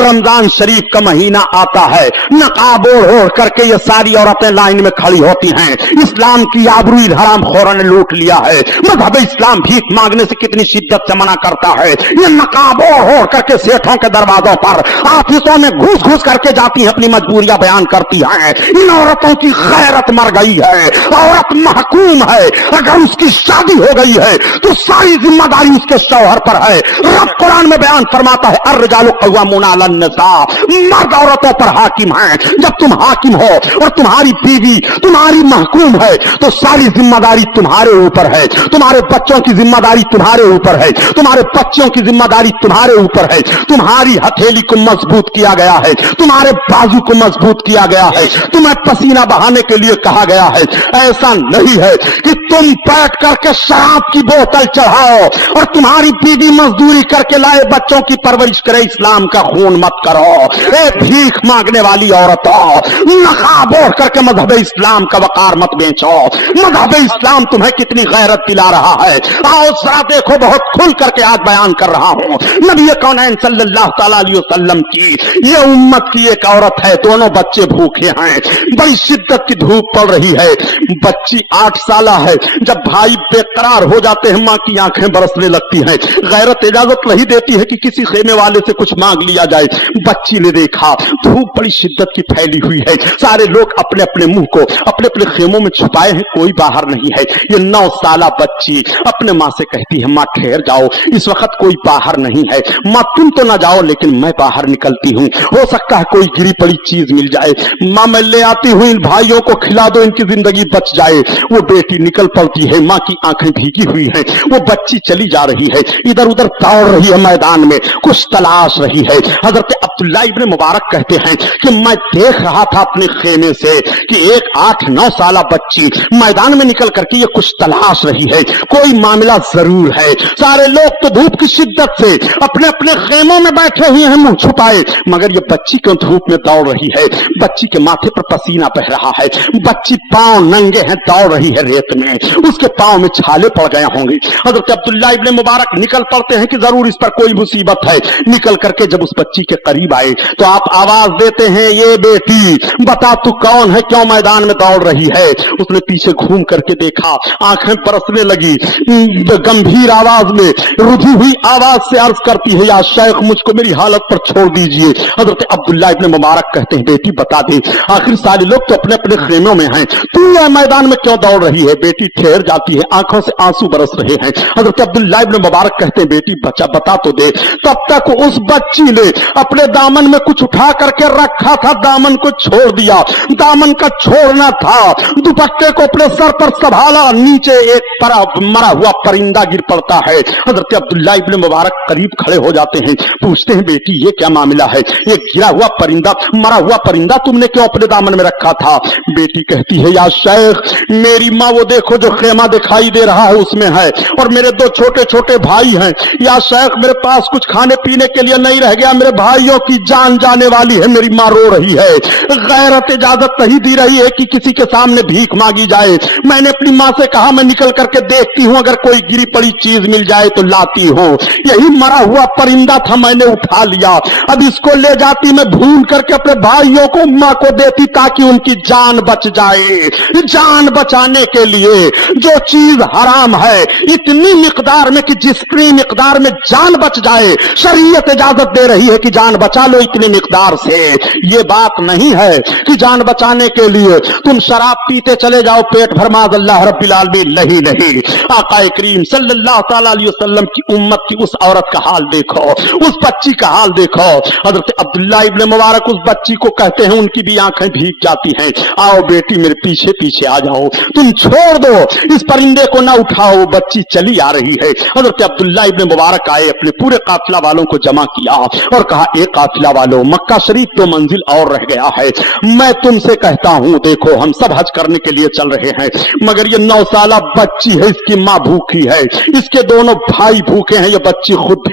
रमजान शरीफ का महीना आता है, नकाब ओढ़ करके ये सारी औरतें लाइन में खड़ी होती हैं। इस्लाम की आबरूई हरामखोरों ने लूट लिया है। मजहब इस्लाम भीख मांगने से कितनी शिद्दत से मना करता है। ये नकाब ओढ़ करके सेठों के दरवाजों पर, ऑफिसों में घुस घुस करके जाती हैं, अपनी मजबूरियां बयान करती हैं। इन औरतों की गैरत मर गई है। औरत महकूम है, अगर उसकी शादी हो गई है तो सारी जिम्मेदारी उसके शौहर पर है। रब कुरान में बयान फरमाता है, अर्रिजालु क़व्वामूना अलन निसा, मर्द औरतों पर हाकिम हैं। जब तुम हाकिम हो और तुम्हारी बीवी तुम्हारी महकूम है तो सारी जिम्मेदारी तुम्हारे ऊपर है। तुम्हारे बच्चों की जिम्मेदारी तुम्हारे ऊपर है, तुम्हारे बच्चों की जिम्मेदारी तुम्हारे ऊपर है। तुम्हारी हथेली को मजबूत किया गया है, तुम्हारे बाजू को मजबूत किया गया है, तुम्हें पसीना बहाने के लिए कहा गया है। ऐसा नहीं है कि तुम बैठ करके शराब की बोतल चढ़ाओ और तुम्हारी बीवी मजदूरी करके लाए बच्चों की परवरिश करे। इस्लाम का खून मत करो। ए भीख मांगने वाली औरतों, नकाब ओढ़ करके मजहब इस्लाम का वकार मत बेचो। मजहब इस्लाम तुम्हें कितनी गैरत दिला रहा है। आओ जरा देखो, बहुत खुल करके आज बयान कर रहा हूं। नबी कौनैन सल्लल्लाहु तआला अलैहि वसल्लम की ये उम्मत की एक औरत है, दोनों बच्चे भूखे हैं, बड़ी शिद्दत की धूप पड़ रही है। बच्ची 8 साल है। जब भाई बेकरार हो जाते हैं, मां की आंखें बरसने लगती हैं। गैरत इजाजत नहीं देती है कि किसी खेमे वाले से कुछ मांग लिया जाए। बच्ची ने देखा धूप बड़ी शिद्दत की फैली हुई है, सारे लोग अपने अपने मुंह को अपने अपने खेमों में छुपाए हैं, कोई बाहर नहीं है। ये 9 साल बच्ची अपने मां से कहती है, मां ठहर जाओ, इस वक्त कोई बाहर नहीं है। मां तुम तो ना जाओ, लेकिन मैं बाहर निकलती हूं, हो सकता है कोई गिरी पड़ी चीज मिल जाए। मां मैं ले आती हूं, इन भाइयों को खिला दो, इनकी जिंदगी बच जाए। वो बेटी निकल पड़ती है, मां की आंखें भीगी हुई हैं। वो बच्ची चली जा रही है, इधर उधर दौड़ रही है, मैदान में कुछ तलाश रही है। हजरत अब्दुल्ला इब्न मुबारक कहते हैं कि मैं देख रहा था अपने खेमे से कि एक 8-9 साल बच्ची मैदान में निकल करके ये कुछ तलाश रही है, कोई मामला जरूर है। सारे लोग तो धूप की शिद्दत से अपने अपने खेमों में बैठे हुए हैं, मुंह छुपाए, मगर ये बच्ची क्यों धूप में दौड़ रही है। बच्ची के माथे पर पसीना बह रहा है, बच्ची पांव नंगे हैं, दौड़ रही है रेत में, उसके पांव में छाले पड़ गए होंगे। हजरत अब्दुल्ला इब्न मुबारक निकल पड़ते हैं कि जरूर इस पर कोई मुसीबत है। निकल करके जब उस बच्ची के करीब आए तो आप आवाज देते हैं, ये बेटी बता तू कौन है, क्यों मैदान में दौड़ रही है। उसने पीछे घूम करके देखा, आंखें बरसने लगी, गंभीर आवाज में, रुधी हुई आवाज से अर्ज करती है, या शेख मुझको मेरी हालत पर छोड़ दीजिए। हजरत अब्दुल्ला इब्न मुबारक कहते हैं, बेटी बता दे, आखिर सारे लोग तो अपने अपने खेमों में हैं, तू यह मैदान में क्यों दौड़ रही है। बेटी ठहर जाती है, आंखों से आंसू बरस रहे हैं। हजरत अब्दुल्ला इब्न मुबारक कहते हैं, बेटी बता तो दे। तब तक उस बच्ची ने अपने दामन में कुछ उठा करके रखा था, दामन को छोड़ दिया। दामन का छोड़ना था, दुपट्टे को अपने सर पर संभाला, नीचे एक मरा हुआ परिंदा गिर पड़ता है। हजरत अब्दुल्ला इब्न मुबारक करीब खड़े हो जाते हैं, पूछते हैं, बेटी ये क्या मामला है, ये गिरा हुआ परिंदा, मरा हुआ परिंदा तुमने क्यों अपने दामन में रखा था। बेटी कहती है, या शेख मेरी माँ वो देखो जो खेमा दिखाई दे रहा है उसमें है, और मेरे 2 छोटे छोटे भाई हैं। या शेख मेरे पास कुछ खाने पीने के लिए नहीं रह गया, मेरे भाइयों की जान जाने वाली है, मेरी माँ रो रही है। गैरत इजाजत नहीं दी रही है कि किसी के सामने भीख मांगी जाए। मैंने अपनी माँ से कहा मैं निकल करके देखती हूं, अगर कोई गिरी पड़ी चीज मिल जाए तो लाती हूं। यही मरा हुआ परिंदा था, मैंने उठा लिया, अब इसको ले जाती मैं भून करके अपने भाइयों को, माँ को देती ताकि उनकी जान बच जाए। जान बचाने के लिए जो चीज हराम है इतनी मिकदार में कि जितनी मिकदार में जान बच जाए, शरीयत इजाजत दे रही है कि जान बचा लो इतनी मिकदार से। ये बात नहीं है कि जान बचाने के लिए तुम शराब पीते चले जाओ पेट भर, माज़अल्लाह रब्बिल आलमीन, नहीं नहीं। आका करीम सल्लल्लाहु तआला अलैहि वसल्लम की उम्मत की उस औरत का हाल देखो, उस बच्ची का हाल देखो। हजरत अब्दुल्ला इब्न मुबारक उस बच्ची को कहते हैं, उनकी भी आंखें भीग जाती हैं, आओ बेटी मेरे पीछे पीछे आ जाओ, तुम छोड़ दो इस परिंदे को ना उठाओ। बच्ची चली आ रही है। हजरत अब्दुल्ला इब्न मुबारक आए, अपने पूरे काफिला वालों को जमा किया और कहा, एक काफिला वालों, मक्का शरीफ 2 मंजिल और रह गया है, मैं तुमसे कहता हूं, देखो हम सब हज करने के लिए चल रहे हैं, मगर ये 9 साल बच्ची है, इसकी माँ भूखी है, इसके दोनों भाई भूखे हैं, ये बच्ची खुद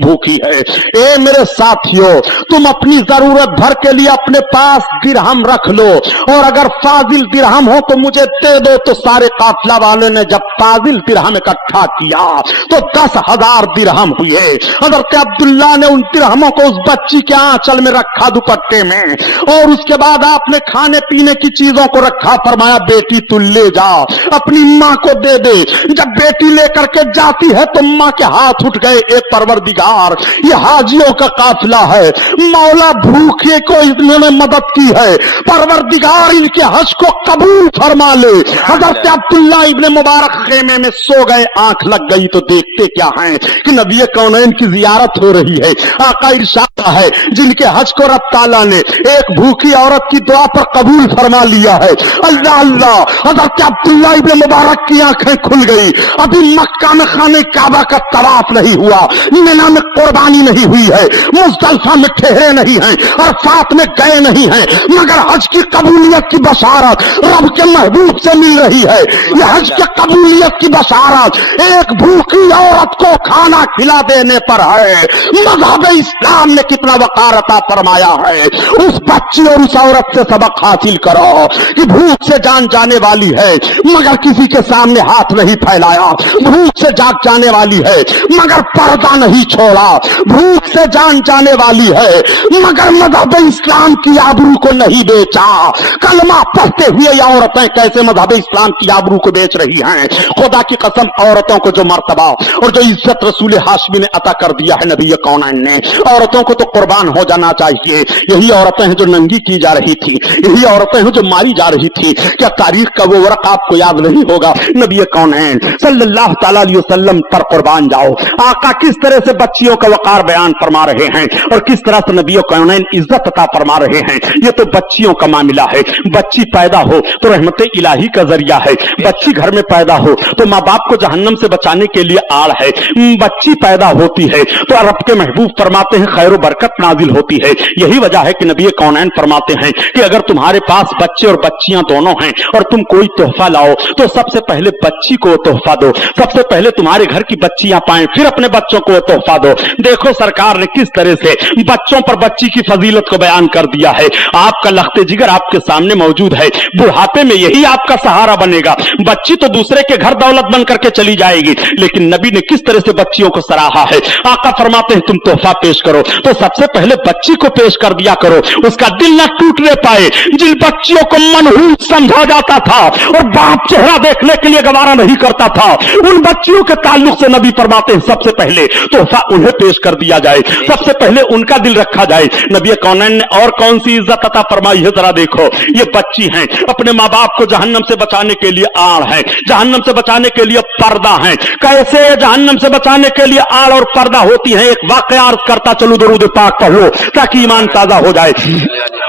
भूखी है। ए मेरे साथियों, तुम अपनी जरूरत भर के लिए अपने पास दिरहम रख लो, और अगर फाजिल दिरहम हो तो मुझे दे दो, तो सारे काफिला वाले ने जब फाजिल दिरहम इकट्ठा किया तो 10,000 दिरहम हुए। हजरत अब्दुल्ला ने उन दिरहमों को उस बच्ची के आंचल में रखा दुपट्टे में, और उसके बाद आपने खाने पीने की चीजों को रखा, फरमाया बेटी तू ले जा, अपनी मां को दे दे। जब बेटी लेकर के जाती है तो मां के हाथ उठ गए, ए परवरदिगार ये हाजियों का काफिला है, मौला भूखे को इन्होंने मदद की है, परवरदिगार इनके हज को कबूल फरमा ले। हजरत अब्दुल्ला इब्ने मुबारक खेमे में सो गए, आंख लग गई तो देखते क्या है कि नबी कौनैन की जियारत हो रही है। आका इरशाद है जिनके हज को रब ताला ने एक भूखी औरत की दुआ पर कबूल फरमा लिया है। अल्लाह अल्लाह, हजरत अब्दुल्ला इब्ने मुबारक की आंखें खुल गई। अभी मक्का में खाने काबा का तवाफ नहीं हुआ, मिना में कुर्बानी नहीं हुई है, मुज़दलिफा में ठहरे नहीं हैं, अरफात में गए नहीं हैं, मगर हज की कबूलियत की बशारत रब के महबूब से मिल रही है। यह हज के कबूलियत की बशारत एक भूखी औरत को खाना खिला देने पर है। मज़हब इस्लाम ने कितना वक़ार अता फरमाया है। उस बच्ची और उस औरत से सबक हासिल करो कि भूख से जान जाने वाली है मगर किसी के सामने हाथ नहीं फैलाया, भूख से जाग जाने वाली है मगर पर्दा नहीं छोड़ा, भूख से जान जाने वाली है मगर मज़हब इस्लाम की आबरू को नहीं बेचा। कलमा पढ़ते हुए ये औरतें कैसे मज़हब इस्लाम की आबरू को बेच रही हैं। खुदा की कसम, औरतों को जो मर्तबा और जो इज्जत रसूल हाशमी ने अता कर दिया है नबी कौनैन ने, औरतों को तो कुर्बान हो जाना चाहिए। यही औरतें हैं जो नंगी की जा रही थी, यही औरतें हैं जो मारी जा रही थी। क्या तारीख का वो वर्क आपको याद नहीं होगा? नबी कौनैन सल्लल्लाहु तआला अलैहि वसल्लम पर कुर्बान जाओ। आका किस तरह से बच्चियों का वकार बयान फरमा रहे हैं और किस तरह से नबी कौनैन इज्जत अता फरमा रहे हैं। ये तो बच्चियों का मामला है। बच्ची पैदा हो तो रहमत इलाही का जरिया है, बच्ची घर में पैदा हो तो माँ बाप को जहन्नम से बचाने के लिए आड़ है। बच्ची पैदा होती है तो रब के महबूब फरमाते हैं खैर बरकत नाजिल होती है। यही वजह है कि नबी कौनैन फरमाते हैं कि अगर तुम्हारे पास बच्चे और बच्चियां दोनों हैं और तुम कोई तोहफा लाओ तो सबसे पहले बच्ची को तोहफा दो, सबसे पहले तुम्हारे घर की बच्चियां पाएं, फिर अपने बच्चों को तोहफा दो। देखो सरकार ने किस तरह से बच्चों पर बच्ची की फजीलत को बयान कर दिया है। आपका लख्ते जिगर आपके सामने मौजूद है, बुढ़ापे में यही आपका सहारा बनेगा। बच्ची तो दूसरे के घर दौलत बन करके चली जाएगी, लेकिन नबी ने किस तरह से बच्चियों को सराहा है। आका फरमाते हैं तुम तोहफा पेश करो तो सबसे पहले बच्ची को पेश कर दिया करो, उसका दिल न टूटने पाए। जिन बच्चियों को मनहूस समझा जाता था और बाप चेहरा देखने के लिए गवारा नहीं करता था, उन बच्चियों के ताल्लुक से नबी फरमाते हैं सबसे पहले तोहफा उन्हें पेश कर दिया जाए, सबसे पहले उनका दिल रखा जाए। नबी कौनैन ने और कौन सी इज्जत अता फरमाई है जरा देखो। ये बच्ची हैं, अपने माँ बाप को जहन्नम से बचाने के लिए आड़ है, जहन्नम से बचाने के लिए पर्दा है। कैसे जहन्नम से बचाने के लिए आड़ और पर्दा होती है, एक वाकया अर्ज करता चलो, दरूद पाक पढ़ लो ताकि ईमान ताजा हो जाए।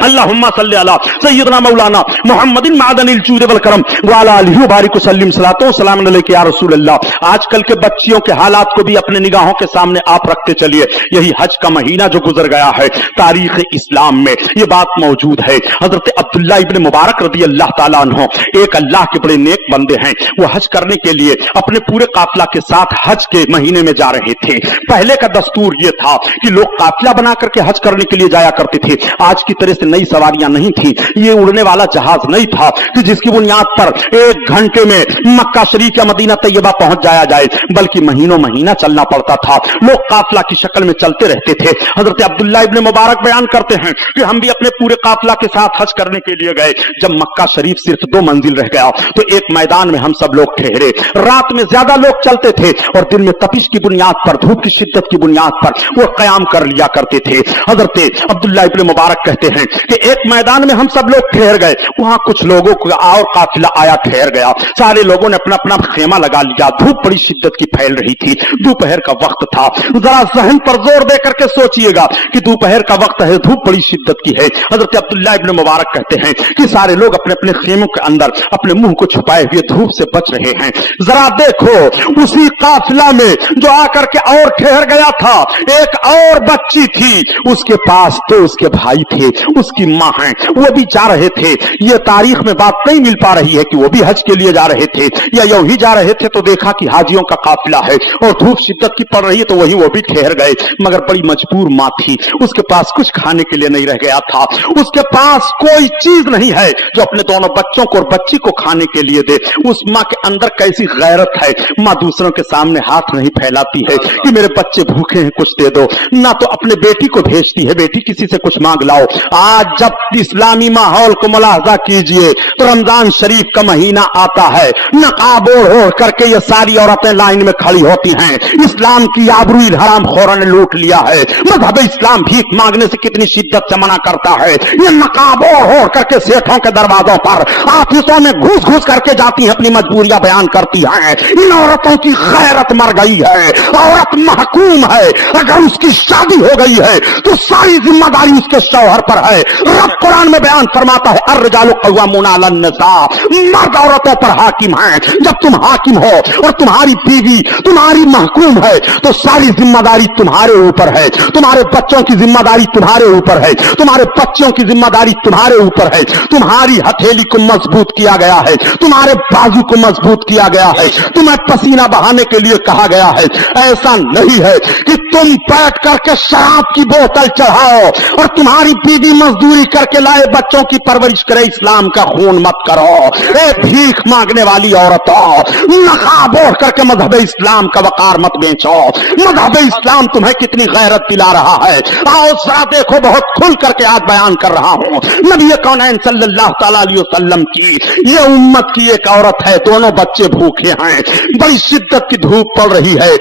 अल्लाहुम्मा सल्ली अला सय्यदना मौलाना मुहम्मदिन मादनिल जूद वल करम व अला आलिहि व बारिक वसल्लिम सलातो व सलाम अलैका या रसूल अल्लाह। आजकल के बच्चियों के हालात को भी अपने निगाहों के सामने आप रखते चलिए। यही हज का महीना जो गुजर गया है, तारीख इस्लाम में ये बात मौजूद है। हजरत अब्दुल्ला इब्न मुबारक रदी अल्लाह ताला अन्हु एक अल्लाह के बड़े नेक बंदे हैं। वो हज करने के लिए अपने पूरे काफिला के साथ हज के महीने में जा रहे थे। पहले का दस्तूर ये था कि लोग काफिला बना करके हज करने के लिए जाया करते थे। आज की तरह से नई सवारियां नहीं थी, ये उड़ने वाला जहाज नहीं था कि जिसकी बुनियाद पर 1 घंटे में मक्का शरीफ या मदीना तैयबा पहुंच जाया जाए, बल्कि महीनों महीना चलना पड़ता था। लोग काफिला की शक्ल में चलते रहते थे। हजरत अब्दुल्ला इब्न मुबारक बयान करते हैं कि हम भी अपने पूरे काफिला के साथ हज करने के लिए गए। जब मक्का शरीफ सिर्फ 2 मंजिल रह गया तो एक मैदान में हम सब लोग ठहरे। रात में ज्यादा लोग चलते थे और दिन में तपिश की बुनियाद पर, धूप की शिद्दत की बुनियाद पर वो कयाम कर लिया करते थे। हजरत अब्दुल्ला इब्न मुबारक कहते हैं कि एक मैदान में हम सब लोग ठहर गए, वहां कुछ लोगों को और काफिला आया ठहर गया। सारे लोगों ने अपना अपना खेमा लगा लिया। धूप बड़ी शिद्दत की फैल रही थी, दोपहर का वक्त था। जरा जहन पर जोर दे करके सोचिएगा कि दोपहर का वक्त है, धूप बड़ी शिद्दत की है। हजरत अब्दुल्ला इब्न मुबारक कहते हैं कि सारे लोग अपने अपने खेमों के अंदर अपने मुंह को छुपाए हुए धूप से बच रहे हैं। जरा देखो उसी काफिला में जो आकर के और ठहर गया था, एक और बच्ची थी, उसके पास तो उसके भाई थे, उसकी मां है, वो भी जा रहे थे। ये तारीख में बात नहीं मिल पा रही है कि वो भी हज के लिए जा रहे थे या यूं ही जा रहे थे। तो देखा कि हाजियों का काफिला है और धूप शिद्दत की पड़ रही है, तो वही वो भी ठहर गए। मगर बड़ी मजबूर मां थी, उसके पास कुछ खाने के लिए नहीं रह गया था, उसके पास कोई चीज नहीं है जो अपने दोनों बच्चों को और बच्ची को खाने के लिए दिए दे। उस माँ के अंदर कैसी गैरत है, माँ दूसरों के सामने हाथ नहीं फैलाती है कि मेरे बच्चे भूखे हैं कुछ दे दो, ना तो अपने बेटी को भेजती है बेटी किसी से कुछ मांग लाओ। आज जब इस्लामी माहौल को मुलाहजा कीजिए तो रमजान शरीफ का महीना आता है, नकाब ओढ़ करके ये सारी औरतें लाइन में खड़ी होती हैं। इस्लाम की आबरूई हरामखोरों ने लूट लिया है। मजहब इस्लाम भीख मांगने से कितनी शिद्दत से मना करता है। ये नकाब ओढ़ करके सेठों के दरवाजों पर ऑफिसों में घुस घुस करके जाती हैं, अपनी मजबूरियां बयान करती हैं। इन औरतों की गैरत मर गई है। औरत महकूम है, अगर उसकी शादी हो गई है तो सारी जिम्मेदारी उसके शौहर पर है। रब कुरान में बयान फरमाता है अर्रिजालु क़व्वामूना अलन निसा, मर्द औरतों पर हाकिम हैं। जब तुम हाकिम हो और तुम्हारी बीवी तुम्हारी महकूम है तो सारी जिम्मेदारी तुम्हारे ऊपर है। तुम्हारे बच्चों की जिम्मेदारी तुम्हारे ऊपर है, तुम्हारे बच्चों की जिम्मेदारी तुम्हारे ऊपर है। तुम्हारी हथेली को मजबूत किया गया है, तुम्हारे बाजू को मजबूत किया गया है, तुम्हें पसीना बहाने के लिए कहा गया है। ऐसा नहीं है कि तुम बैठ करके शराब की बोतल चढ़ाओ और तुम्हारी बीवी मजदूरी करके लाए बच्चों की परवरिश करे। इस्लाम का खून मत करो। ए भीख मांगने वाली औरतों, नकाब ओढ़ करके मजहब इस्लाम का वकार मत बेचो। मजहब इस्लाम तुम्हें कितनी गैरत दिला रहा है। आओ जरा देखो, बहुत खुल करके आज बयान कर रहा हूं। नबी कौनैन सल्लल्लाहु तआला अलैहि वसल्लम की ये उम्मत की एक औरत है, दोनों बच्चे भूखे हैं, बड़ी शिद्दत की धूप पड़ रही है।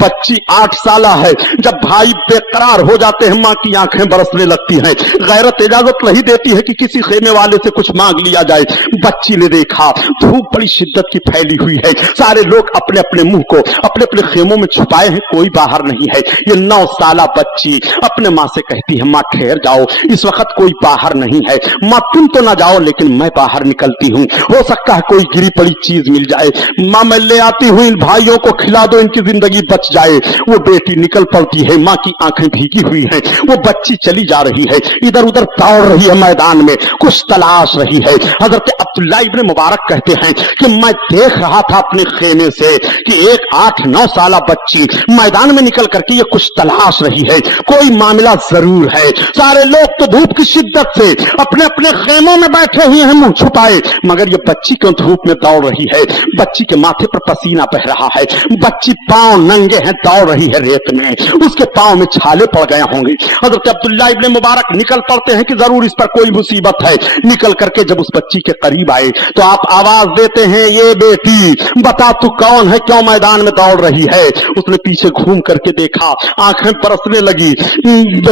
बच्ची 8 साल है। जब भाई बेकरार हो जाते हैं मां की आंखें बरसने लगती हैं। गैरत इजाजत नहीं देती है कि किसी खेमे वाले से कुछ मांग लिया जाए। बच्ची ने देखा धूप बड़ी शिद्दत की फैली हुई है, सारे लोग अपने अपने मुंह को अपने अपने खेमों में छुपाए हैं, कोई बाहर नहीं है। ये 9 साल बच्ची अपने मां से कहती है मां ठहर जाओ, इस वक्त कोई बाहर नहीं है। मां तुम तो ना जाओ लेकिन मैं बाहर निकलती हूं, हो सकता है कोई गिरी पड़ी चीज मिल जाए। मां मैं ले आती हूं, इन भाइयों को खिला दो, इनकी जिंदगी बच जाए। वो बेटी निकल पड़ती है, मां की आंखें भीगी हुई हैं। वो बच्ची चली जा रही है, इधर उधर दौड़ रही है, मैदान में कुछ तलाश रही है। हजरत अब्दुल्लाह इब्न मुबारक कहते हैं कि मैं देख रहा था अपने खेमे से कि एक 8-9 साल बच्ची मैदान में निकल करके ये कुछ तलाश रही है, कोई मामला जरूर है। सारे लोग तो धूप की शिद्दत से अपने अपने खेमों में बैठे हुए हैं मुंह छुपाए, मगर ये बच्ची क्यों धूप में दौड़ रही है। बच्ची के माथे पर पसीना बह रहा है, बच्ची पांव नंगे हैं, दौड़ रही है रेत में, उसके पांव में छाले पड़ गए होंगे। हजरत अब्दुल्लाह इब्न मुबारक निकल पड़ते हैं कि जरूर इस पर कोई मुसीबत है। निकल करके जब उस बच्ची के करीब आए तो आप आवाज देते हैं ये बेटी बता तू कौन है, क्यों मैदान में दौड़ रही है। उसने पीछे घूम करके देखा, आंखें बरसने लगी,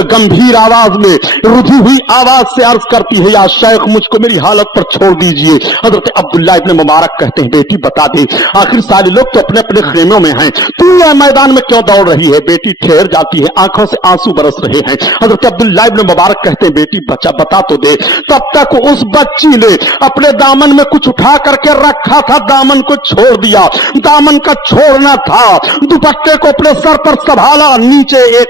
गंभीर आवाज में रुधी हुई आवाज से अर्ज करती है या शेख मुझको मेरी हालत पर छोड़ दीजिए। हजरत अब्दुल्लाह इब्न मुबारक कहते हैं बेटी बता दे, आखिर सारे लोग तो अपने अपने खेमों में हैं, तू यह मैदान में क्यों दौड़ रही है। बेटी ठहर जाती है, आंखों से आंसू बरस रहे हैं। हजरत अब्दुल्लाह इब्न मुबारक कहते हैं बेटी बता तो दे। तब तक उस बच्ची ने अपने दामन में कुछ उठा करके रखा था, दामन को छोड़ दिया। दामन का छोड़ना था, दुपट्टे को अपने सर पर संभाला, नीचे एक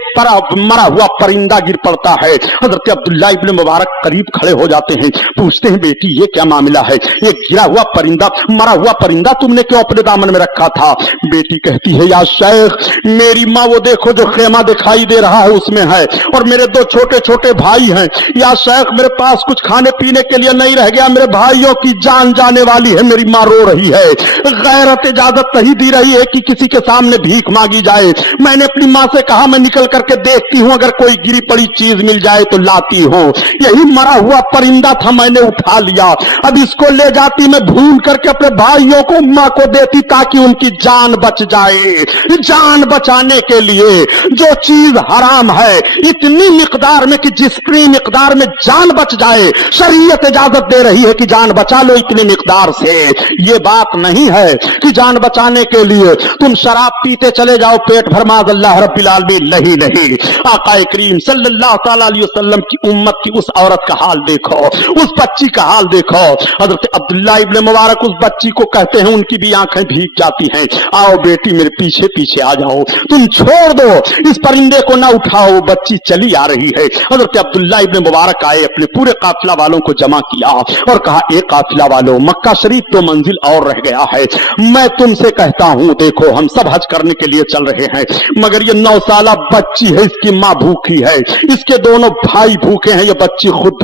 मरा हुआ परिंदा गिर पड़ता है। हजरत अब्दुल्लाह इब्न मुबारक करीब खड़े हो जाते हैं, पूछते हैं बेटी ये क्या मामला है, ये गिरा हुआ परिंदा मरा हुआ परिंदा तुमने क्यों अपने दामन में रखा था। बेटी कहती है या शेख मेरी माँ वो देखो जो खेमा दिखाई दे रहा है उसमें है, और मेरे 2 छोटे छोटे भाई हैं। या शेख मेरे पास कुछ खाने पीने के लिए नहीं रह गया, मेरे भाइयों की जान जाने वाली है, मेरी माँ रो रही है। गैरत इजाजत नहीं दी रही है कि किसी के सामने भीख मांगी जाए। मैंने अपनी माँ से कहा मैं निकल करके देखती हूँ, अगर कोई गिरी पड़ी चीज मिल जाए तो लाती हूँ। यही मरा हुआ परिंदा था, मैंने उठा लिया, अब इसको ले जाती मैं भून करके अपने भाइयों को माँ को देती ताकि उनकी जान बच जाए। जान बचाने के लिए जो चीज हराम है इतनी मिकदार में कि जितनी मिकदार में जान बच जाए, शरीयत इजाजत दे रही है कि जान बचा लो इतनी मिकदार से। ये बात नहीं है कि जान बचाने के लिए तुम शराब पीते चले जाओ पेट भर माज़ अल्लाह रब्बिल आलमीन, नहीं नहीं। आका करीम सल्लल्लाहु तआला अलैहि वसल्लम की उम्मत की उस औरत का हाल देखो, उस बच्ची का हाल देखो। हजरत अब्दुल्लाह इब्न मुबारक उस बच्ची को कहते हैं, उनकी भी आंखें भीग जाती हैं, आओ बेटी मेरे पीछे पीछे आ जाओ, तुम छोड़ दो इस परिंदे को ना उठाओ। बच्ची चली आ रही है। हजरत अब्दुल्लाह इब्न मुबारक आए, अपने पूरे काफिला वालों को जमा किया और कहा ए काफिला वालों, मक्का शरीफ 2 मंजिल और रह गया है, मैं तुमसे कहता हूं देखो हम सब हज करने के लिए चल रहे हैं, मगर ये 9 साल बच्ची है, इसकी माँ भूखी है, इसके दोनों भाई भूखे हैं, ये बच्ची खुद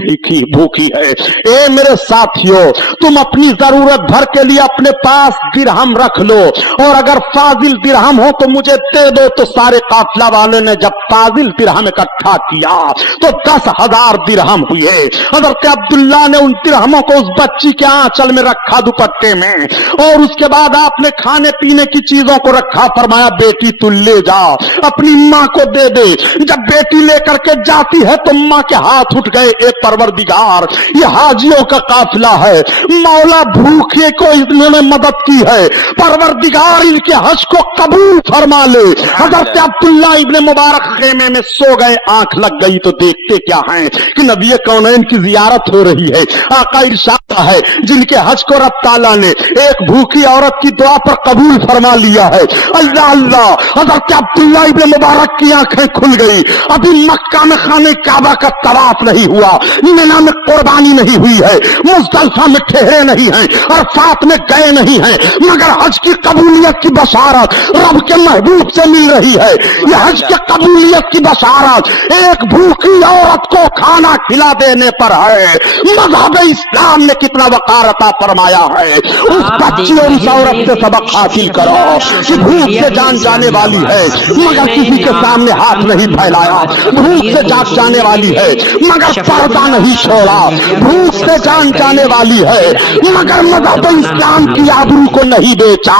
भूखी है। ए मेरे साथियों तुम अपनी जरूरत जरूरत भर के लिए अपने पास दिरहम रख लो, और अगर फाजिल दिरहम हो तो मुझे दे दो। तो सारे काफिला वालों ने जब फाजिल दिरहम इकट्ठा किया तो 10,000 दिरहम हुए। हजरत अब्दुल्ला ने उन दिरहमों को उस बच्ची के आंचल में रखा दुपट्टे में, और उसके बाद आपने खाने पीने की चीजों को रखा। फरमाया बेटी तू ले जा, अपनी मां को दे दे। जब बेटी लेकर के जाती है तो मां के हाथ उठ गए, ए परवरदिगार ये हाजियों का काफिला है, मौला भूखे को इन्होंने मदद की है, परवरदिगार इनके हज को कबूल फरमा ले। हजरत अब्दुल्ला इब्ने मुबारक खेमे में सो गए। आंख लग गई तो देखते क्या है कि नबी कौनैन की जियारत हो रही है। आका इरशाद है जिनके हज को रब ताला ने एक भूखी औरत की दुआ पर कबूल फरमा लिया है। अल्लाह अल्लाह, हजरत अब्दुल्ला इब्ने मुबारक की आंखें खुल गई। अभी मक्का में खाने काबा का तवाफ नहीं हुआ, मिना में कुर्बानी नहीं हुई है, मुज़दलिफा में ठहरे नहीं हैं, अरफात में गए नहीं हैं, मगर हज की कबूलियत की बशारत रब के महबूब से मिल रही है। यह हज के कबूलियत की बशारत एक भूखी औरत को खाना खिला देने पर है। मज़हब इस्लाम ने कितना वक़ार अता फरमाया है। उस बच्ची और उस औरत से सबक हासिल करो कि भूख से जान जाने वाली है मगर किसी के सामने हाथ नहीं फैलाया, भूख से जाग जाने वाली है मगर पर्दा नहीं छोड़ा, भूख से जान जाने वाली है मगर मज़हब इस्लाम की आबरू को नहीं बेचा।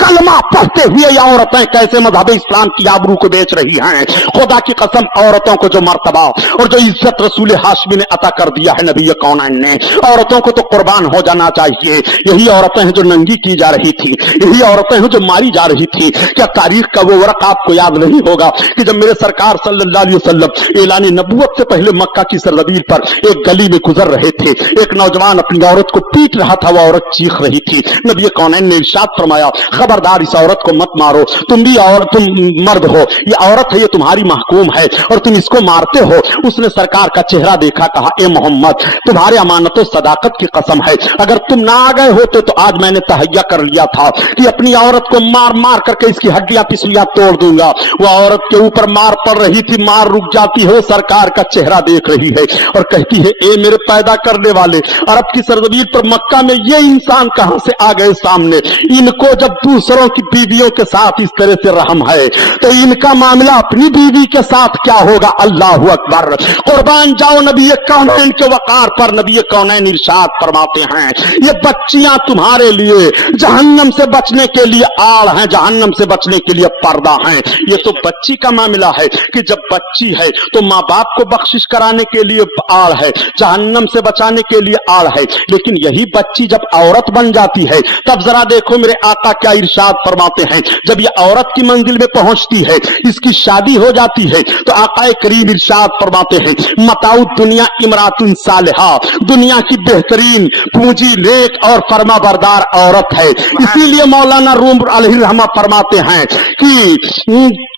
कलमा पढ़ते हुए ये औरतें कैसे मज़हब इस्लाम की आबरू को बेच रही हैं। खुदा की कसम, औरतों को जो मर्तबा और जो इज्जत रसूल हाशमी ने अता कर दिया है नबी कौनैन ने, औरतों को तो कुर्बान हो जाना चाहिए। यही औरतें हैं जो नंगी की जा रही थी, यही औरतें हैं जो मारी जा रही थी। क्या तारीख का वो वरक आपको याद नहीं होगा कि जब मेरे सरकार सल्लल्लाहु अलैहि वसल्लम एलानी नबूवत से पहले मक्का की सरजमीन पर एक गली में गुजर रहे थे, एक नौजवान अपनी औरत को पीट रहा था, वो औरत चीख रही थी। नबी कौनैन ने इरशाद फरमाया खबरदार इस औरत को मत मारो, तुम भी औरत, तुम मर्द हो, ये औरत है, ये तुम्हारी महकूम है और तुम इसको मारते हो। उसने सरकार का चेहरा देखा, कहा ए मोहम्मद तुम्हारे अमानत सदाकत की कसम है, अगर तुम ना आ गए होते तो आज मैंने तहैया कर लिया था कि अपनी औरत को मार मार करके इसकी हड्डियां पिसलियां तोड़ दूंगा। वो औरत के ऊपर मार पड़ रही थी, मार रुक जाती है, वो सरकार का चेहरा देख रही है और कहती है ए मेरे पैदा करने वाले, अरब की सरजमीन पर मक्का में ये इंसान कहां से आ गए सामने। इनको जब दूसरों की बीवियों के साथ इस तरह से रहम है तो इनका मामला अपनी बीवी के साथ क्या होगा। अल्लाह अकबर, कुर्बान जाओ नबी कौनैन के वकार पर। नबी कौनैन इरशाद फरमाते हैं ये बच्चियां तुम्हारे लिए जहन्नम से बचने के लिए आड़ हैं, जहन्नम से बचने के लिए पर्दा हैं। ये तो बच्ची का मामला है कि जब बच्ची है तो माँ बाप को बख्शिश कराने के लिए आड़ है, जहन्नम से बचाने के लिए आड़ है। लेकिन यही बच्ची जब औरत बन जाती है तब जरा देखो मेरे आका क्या इरशाद फरमाते हैं। जब ये औरत की मंजिल में पहुंचती है, इसकी शादी हो जाती है तो आका करीम इरशाद फरमाते हैं मताउ दुनिया इमरातुन सालिहा, दुनिया की बेहतरीन पूंजी नेक और फरमा बरदार औरत है। इसीलिए मौलाना रूम अलैहि रहमा फरमाते हैं कि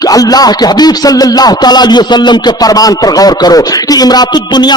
अल्लाह के हबीब सल्लल्लाहु अलैहि वसल्लम के फरमान पर गौर करो कि इमरातुद दुनिया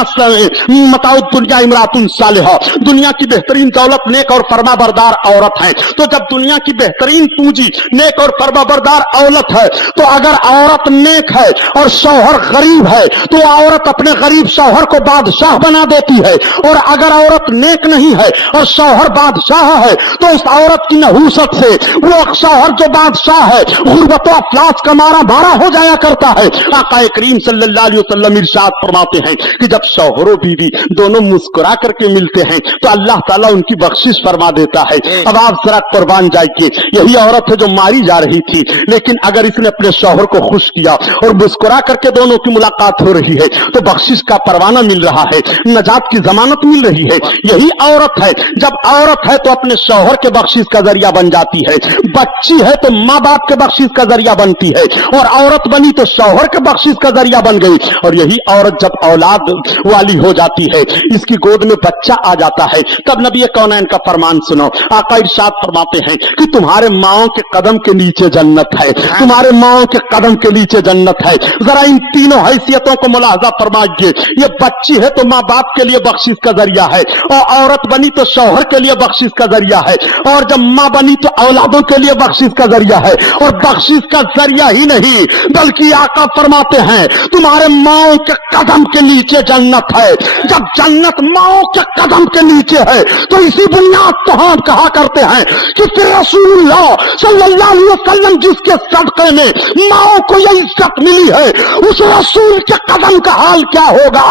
मताउद दुनिया इमरातुन सालिहा, दुनिया की बेहतरीन दौलत नेक और फरमा बरदार औरत है। तो जब दुनिया की बेहतरीन पूंजी नेक और फरमा बरदार औरत है तो अगर औरत नेक है और शौहर गरीब है तो औरत अपने गरीब शौहर को बादशाह बना देती है, और अगर औरत नेक नहीं है और शौहर बादशाह है तो उस औरत की नहूसत से वो शौहर जो बादशाह है गुर्बत व अफलास का मारा हो जाया करता है। आका करीम सल्लल्लाहु अलैहि वसल्लम इरशाद फरमाते हैं कि जब शौहरों बीवी दोनों मुस्कुरा करके मिलते हैं तो अल्लाह ताला उनकी बख्शिश फरमा देता है। अब आप जरा कुर्बान जाइए, यही औरत है जो मारी जा रही थी, लेकिन अगर इसने अपने शौहर को खुश किया और मुस्कुरा करके दोनों की मुलाकात हो रही है तो बख्शिश का परवाना मिल रहा है, नजात की जमानत मिल रही है। यही औरत है, जब औरत है तो अपने शौहर के बख्शिश का जरिया बन जाती है, बच्ची है तो माँ बाप के बख्शिश का जरिया बनती है, और औरत बनी तो शौहर के बख्शिश का जरिया बन गई। और यही औरत जब औलाद वाली हो जाती है, इसकी गोद में बच्चा आ जाता है, तब नबी कौनैन का फरमान सुनो। आका इरशाद फरमाते हैं कि तुम्हारे माओ के कदम के नीचे जन्नत है, तुम्हारे माओ के कदम के नीचे जन्नत है। जरा इन तीनों हैसियतों को मुलाहजा फरमाइए। ये बच्ची है तो माँ बाप के लिए बख्शिश का जरिया है, और औरत बनी तो शौहर के लिए बख्शिश का जरिया है, और जब माँ बनी तो औलादों के लिए बख्शिश का जरिया है। और बख्शिश का जरिया ही नहीं बल्कि आका फरमाते हैं तुम्हारे माओ के कदम के नीचे जन्नत है। जब जन्नत माओ के कदम के नीचे है तो इसी की बुनियाद तो हम कहा करते हैं कि फिर रसूलुल्लाह सल्लल्लाहु अलैहि वसल्लम जिसके सदक़े में माओ को ये इज्जत मिली है, उस रसूल के कदम का हाल क्या होगा।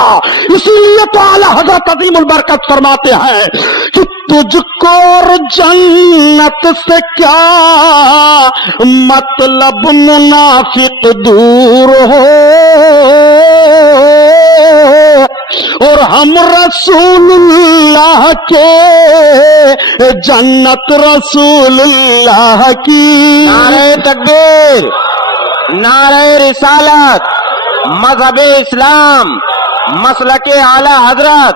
इसीलिए तो आला हजरत अज़ीमुल बरकत फरमाते हैं कि तुझको और जन्नत से क्या मतलब मुनाफिक दूर हो, और हम रसूलुल्लाह के जन्नत रसूलुल्लाह की। नारे तकबीर, नारे रिसालत, मजहबे इस्लाम, मसलके आला हजरत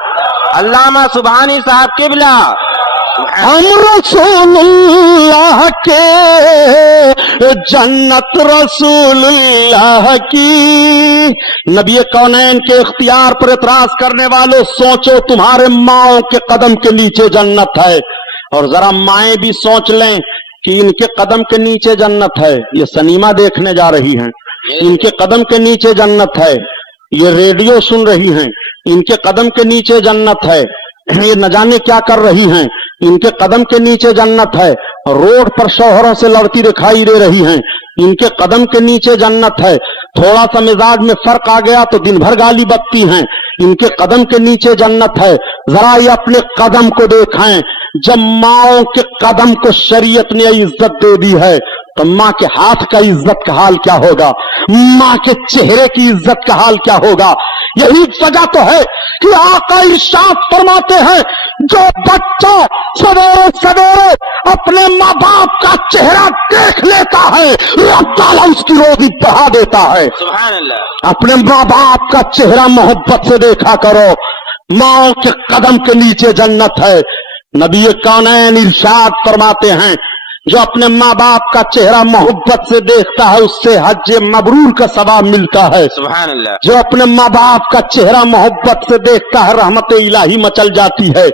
अल्लामा सुबहानी साहब किबला। हम रसूलुल्लाह के जन्नत रसूलुल्लाह की। नबी कौनैन के इख्तियार पर इतराज करने वालों, सोचो तुम्हारे माओ के कदम के नीचे जन्नत है, और जरा माएं भी सोच लें कि इनके कदम के नीचे जन्नत है। ये सिनेमा देखने जा रही हैं, इनके कदम के नीचे जन्नत है। ये रेडियो सुन रही हैं, इनके कदम के नीचे जन्नत है। ये न जाने क्या कर रही हैं, इनके कदम के नीचे जन्नत है। रोड पर शौहरों से लड़ती दिखाई दे रही हैं, इनके कदम के नीचे जन्नत है। थोड़ा सा मिजाज में फर्क आ गया तो दिन भर गाली बकती हैं, इनके कदम के नीचे जन्नत है। जरा ये अपने कदम को देखें, जब माओ के कदम को शरीयत ने इज्जत दे दी है तो माँ के हाथ का इज्जत का हाल क्या होगा, माँ के चेहरे की इज्जत का हाल क्या होगा। यही वजह तो है कि आका इरशाद फरमाते हैं, जो बच्चा सवेरे सवेरे अपने माँ बाप का चेहरा देख लेता है, रब ताला उसकी रोजी बढ़ा देता है। सुभान अल्लाह। अपने माँ बाप का चेहरा मोहब्बत से देखा करो, माँ के कदम के नीचे जन्नत है। नबी कौनैन इरशाद फरमाते हैं, जो अपने माँ बाप का चेहरा मोहब्बत से देखता है उससे हज मबरूर का सवाब मिलता है। सुभान अल्लाह। जो अपने माँ बाप का चेहरा मोहब्बत से देखता है रहमत इलाही मचल जाती है।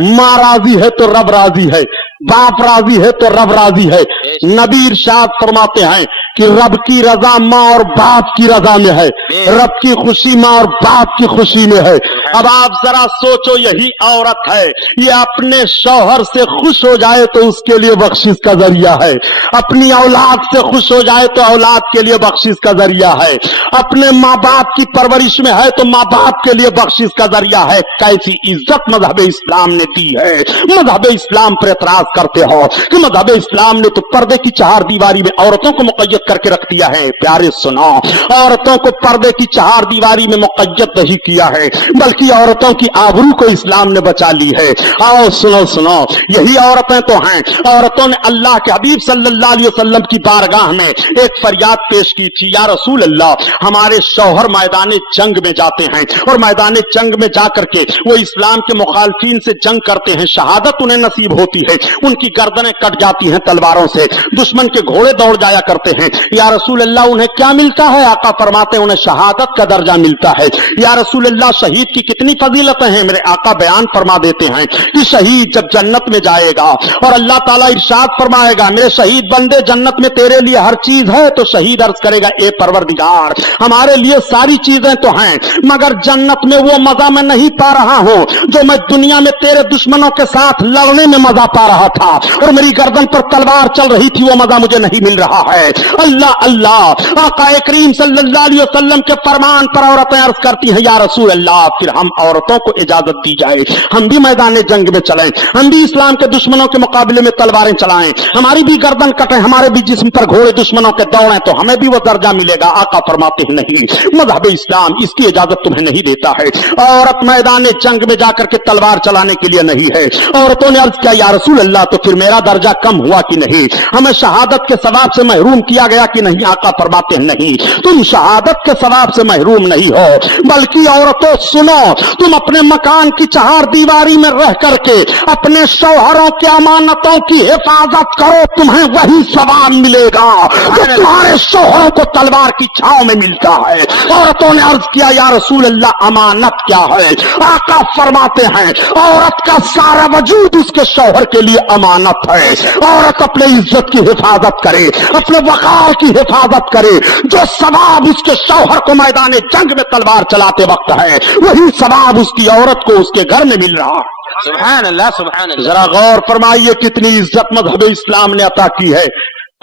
माँ राजी है तो रब राजी है, बाप राजी है तो रब राजी है। नबी इरशाद फरमाते हैं कि रब की रजा माँ और बाप की रजा में है, रब की खुशी माँ और बाप की खुशी में है। अब आप जरा सोचो, यही औरत है, ये अपने शौहर से खुश हो जाए तो उसके लिए बख्शिश का जरिया है, अपनी औलाद से खुश हो जाए तो औलाद के लिए बख्शिश का जरिया है, अपने माँ बाप की परवरिश में है तो माँ बाप के लिए बख्शिश का जरिया है। कैसी इज्जत मजहब इस्लाम ने दी है। मजहब इस्लाम पर एतराज करते हो कि मजहब इस्लाम ने तो पर्दे की चार दीवारी में औरतों को मुक़य्यद करके रख दिया है। प्यारे सुनो, औरतों को पर्दे की चार दीवारी में मुक़य्यद नहीं किया है, बल्कि औरतों की आबरू को इस्लाम ने बचा ली है। आओ सुनो सुनो, यही औरतें तो हैं। औरतों ने अल्लाह के हबीब सल्लल्लाहु अलैहि वसल्लम की बारगाह में एक फरियाद पेश की थी, या रसूल अल्लाह, हमारे शौहर मैदान जंग में जाते हैं और मैदान जंग में जाकर के वो इस्लाम के मुखालफीन से जंग करते हैं, शहादत उन्हें नसीब होती है, उनकी गर्दनें कट जाती हैं तलवारों से, दुश्मन के घोड़े दौड़ जाया करते हैं। या रसूल अल्लाह, उन्हें क्या मिलता है? आका फरमाते हैं उन्हें शहादत का दर्जा मिलता है। या रसूल अल्लाह, शहीद की कितनी फजीलतें हैं? मेरे आका बयान फरमा देते हैं कि शहीद जब जन्नत में जाएगा और अल्लाह ताला इरशाद फरमाएगा, मेरे शहीद बंदे जन्नत में तेरे लिए हर चीज है, तो शहीद अर्ज करेगा, ए परवरदिगार, हमारे लिए सारी चीजें तो हैं, मगर जन्नत में वो मजा मैं नहीं पा रहा हूं जो मैं दुनिया में तेरे दुश्मनों के साथ लड़ने में मजा पा रहा था और मेरी गर्दन पर तलवार चल रही थी, वो मजा मुझे नहीं मिल रहा है। अल्लाह अल्लाह। आका करीम सल्लल्लाहु अलैहि वसल्लम के फरमान पर औरतें अर्ज करती हैं, या रसूल अल्लाह, फिर हम औरतों को इजाजत दी जाए, हम भी मैदान जंग में चलें, हम भी इस्लाम के दुश्मनों के मुकाबले में तलवारें चलाएं, हमारी भी गर्दन कटें, हमारे भी जिस्म पर घोड़े दुश्मनों के दौड़ें, तो हमें भी वो दर्जा मिलेगा। आका फरमाते हैं, नहीं, मजहब इस्लाम इसकी इजाजत तुम्हें नहीं देता है। औरत मैदान जंग में जाकर के तलवार चलाने के लिए नहीं है। औरतों ने अर्ज किया, या रसूल अल्लाह, तो फिर मेरा दर्जा कम हुआ कि नहीं? हमें शहादत के सवाब से महरूम किया गया कि नहीं? आका फरमाते हैं, नहीं, तुम शहादत के सवाब से महरूम नहीं हो, बल्कि औरतों सुनो, तुम अपने मकान की चार दीवारी में रह करके अपने शौहरों की अमानतों की हिफाजत करो, तुम्हें वही सवाब मिलेगा जो तुम्हारे शौहरों को तलवार की छांव में मिलता है। औरतों ने अर्ज किया, या रसूल अल्लाह, अमानत क्या है? आका फरमाते हैं, औरत का सारा वजूद उसके शौहर के लिए अमानत है। औरत अपने इज्जत की हिफाजत करे, अपने वकार की हिफाजत करे, जो सवाब उसके शौहर को मैदान जंग में तलवार चलाते वक्त है, वही सवाब उसकी औरत को उसके घर में मिल रहा है। सुभान अल्लाह सुभान अल्लाह। जरा गौर फरमाइए कितनी इज्जत मजहब इस्लाम ने अता की है।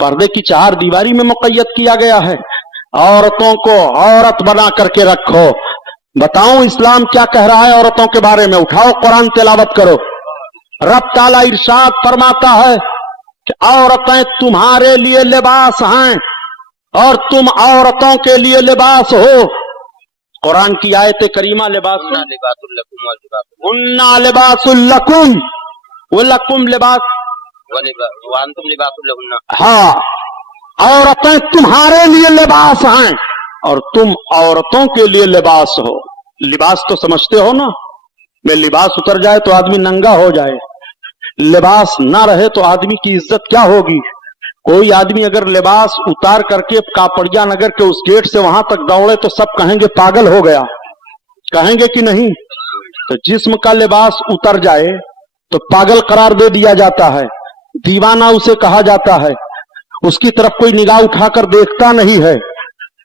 पर्दे की चार दीवारी में मुक़य्यद किया गया है, औरतों को औरत बना करके रखो। बताऊं इस्लाम क्या कह रहा है औरतों के बारे में? उठाओ कुरान तिलावत करो। रब ताला इरशाद फरमाता है कि औरतें तुम्हारे लिए लिबास हैं और तुम औरतों के लिए लिबास हो। कुरान की आयत करीमा लिबास उन्ना लिबासुल लकुम व लकुम लिबास, हाँ, औरतें तुम्हारे लिए लिबास हैं और तुम औरतों के लिए लिबास हो। लिबास तो समझते हो ना, में लिबास उतर जाए तो आदमी नंगा हो जाए, लिबास ना रहे तो आदमी की इज्जत क्या होगी? कोई आदमी अगर लिबास उतार करके कापड़िया नगर के उस गेट से वहां तक दौड़े तो सब कहेंगे पागल हो गया, कहेंगे कि नहीं? तो जिस्म का लिबास उतर जाए तो पागल करार दे दिया जाता है, दीवाना उसे कहा जाता है, उसकी तरफ कोई निगाह उठाकर देखता नहीं है।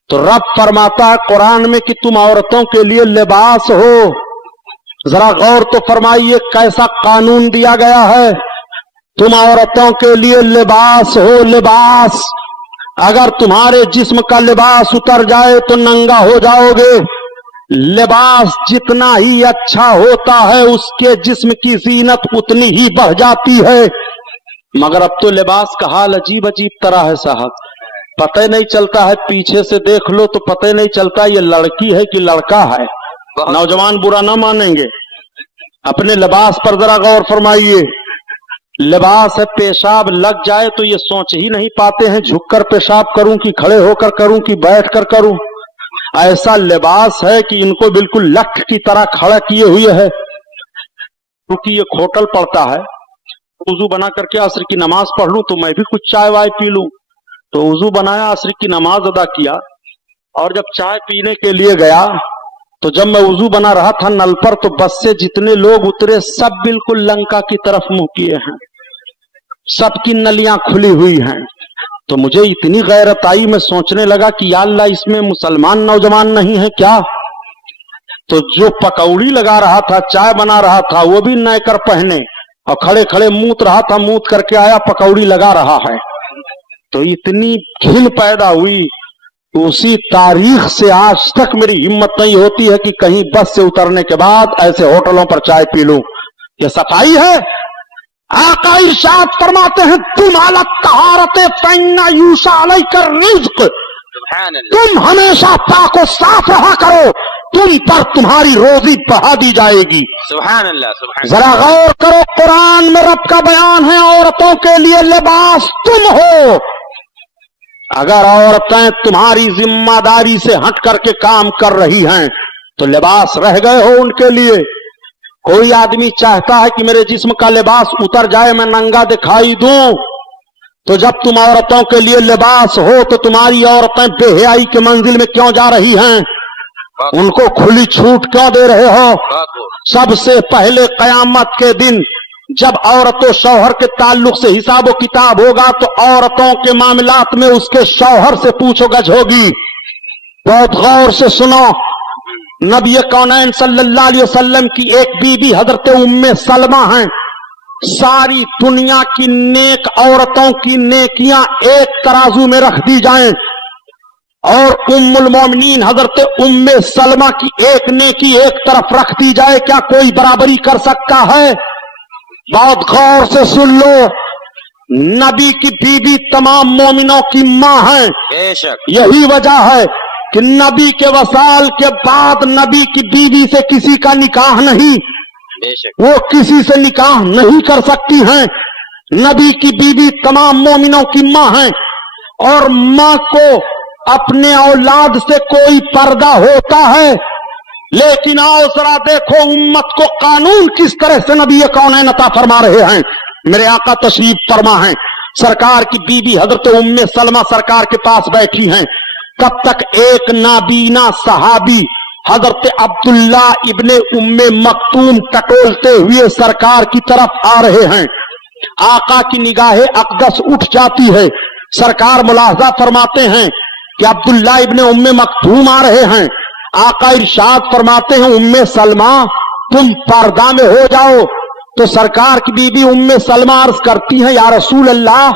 तो रब फरमाता है कुरान में कि तुम औरतों के लिए लिबास हो। जरा गौर तो फरमाइए कैसा कानून दिया गया है, तुम औरतों के लिए लिबास हो। लिबास, अगर तुम्हारे जिस्म का लिबास उतर जाए तो नंगा हो जाओगे। लिबास जितना ही अच्छा होता है उसके जिस्म की जीनत उतनी ही बढ़ जाती है। मगर अब तो लिबास का हाल अजीब अजीब तरह है साहब, पता ही नहीं चलता है, पीछे से देख लो तो पता ही नहीं चलता ये लड़की है कि लड़का है। नौजवान बुरा ना मानेंगे, अपने लिबास पर जरा गौर फरमाइए। लिबास है, पेशाब लग जाए तो ये सोच ही नहीं पाते हैं झुककर पेशाब करूं कि खड़े होकर करूं कि बैठ कर करूं। ऐसा लिबास है कि इनको बिल्कुल लठ की तरह खड़ा किए हुए है। क्योंकि ये खोटल पड़ता है, वुजू बना करके असर की नमाज पढ़ लूं तो मैं भी कुछ चाय वाय पी लूं। तो वुजू बनाया, असर की नमाज अदा किया और जब चाय पीने के लिए गया तो जब मैं वुजू बना रहा था नल पर तो बस से जितने लोग उतरे सब बिल्कुल लंका की तरफ मुंह किए हैं, सबकी नलियां खुली हुई हैं। तो मुझे इतनी गैरत आई, मैं सोचने लगा कि या अल्लाह इसमें मुसलमान नौजवान नहीं है क्या? तो जो पकौड़ी लगा रहा था, चाय बना रहा था, वो भी नैकर पहने और खड़े खड़े मूत रहा था, मूत करके आया पकौड़ी लगा रहा है। तो इतनी घिन पैदा हुई, उसी तारीख से आज तक मेरी हिम्मत नहीं होती है कि कहीं बस से उतरने के बाद ऐसे होटलों पर चाय पी लूं। ये सफाई है? आका इरशाद फरमाते हैं तुम आला तहारते फैन्ना यूसा अलैकर रिज्क, तुम हमेशा पाक और साफ रहा करो, तुम पर तुम्हारी रोजी बढ़ा दी जाएगी। सुभान अल्लाह सुभान। जरा गौर करो, कुरान में रब का बयान है औरतों के लिए लिबास तुम हो। अगर औरतें तुम्हारी जिम्मेदारी से हट करके काम कर रही हैं तो लिबास रह गए हो उनके लिए। कोई आदमी चाहता है कि मेरे जिस्म का लिबास उतर जाए, मैं नंगा दिखाई दूं, तो जब तुम औरतों के लिए लिबास हो तो तुम्हारी औरतें बेहयाई के मंजिल में क्यों जा रही हैं? उनको खुली छूट क्यों दे रहे हो? सबसे पहले कयामत के दिन जब औरतों शौहर के ताल्लुक से हिसाब किताब होगा तो औरतों के मामलात में उसके शौहर से पूछोगछ होगी। बहुत गौर से सुनो, नबी कौनैन सल्लल्लाहु अलैहि वसल्लम की एक बीबी हजरत उम्मे सलमा हैं। सारी दुनिया की नेक औरतों की नेकियां एक तराजू में रख दी जाएं और उम्मुल मोमिनीन हजरत उम्मे सलमा की एक नेकी एक तरफ रख दी जाए, क्या कोई बराबरी कर सकता है? बहुत गौर से सुन लो, नबी की बीबी तमाम मोमिनों की मां है। बेशक यही वजह है कि नबी के वसाल के बाद नबी की बीवी से किसी का निकाह नहीं, बेशक वो किसी से निकाह नहीं कर सकती हैं। नबी की बीवी तमाम मोमिनों की मां है और मां को अपने औलाद से कोई पर्दा होता है। लेकिन आओ जरा देखो उम्मत को कानून किस तरह से नबी कौनैन अता फरमा रहे हैं। मेरे आका तशरीफ फरमा हैं, सरकार की बीवी हजरत उम्मे सलमा सरकार के पास बैठी हैं। तब तक एक नाबीना सहाबी हजरत अब्दुल्ला इब्ने उम्मे मक्तूम टटोलते हुए सरकार की तरफ आ रहे हैं। आका की निगाहे अकदस उठ जाती है। सरकार मुलाहजा फरमाते हैं कि अब्दुल्ला इब्ने उम्मे मक्तूम आ रहे हैं। आका इरशाद फरमाते हैं उम्मे सलमा तुम पर्दा में हो जाओ। तो सरकार की बीबी उम्मे सलमा अर्ज करती है, या रसूल अल्लाह,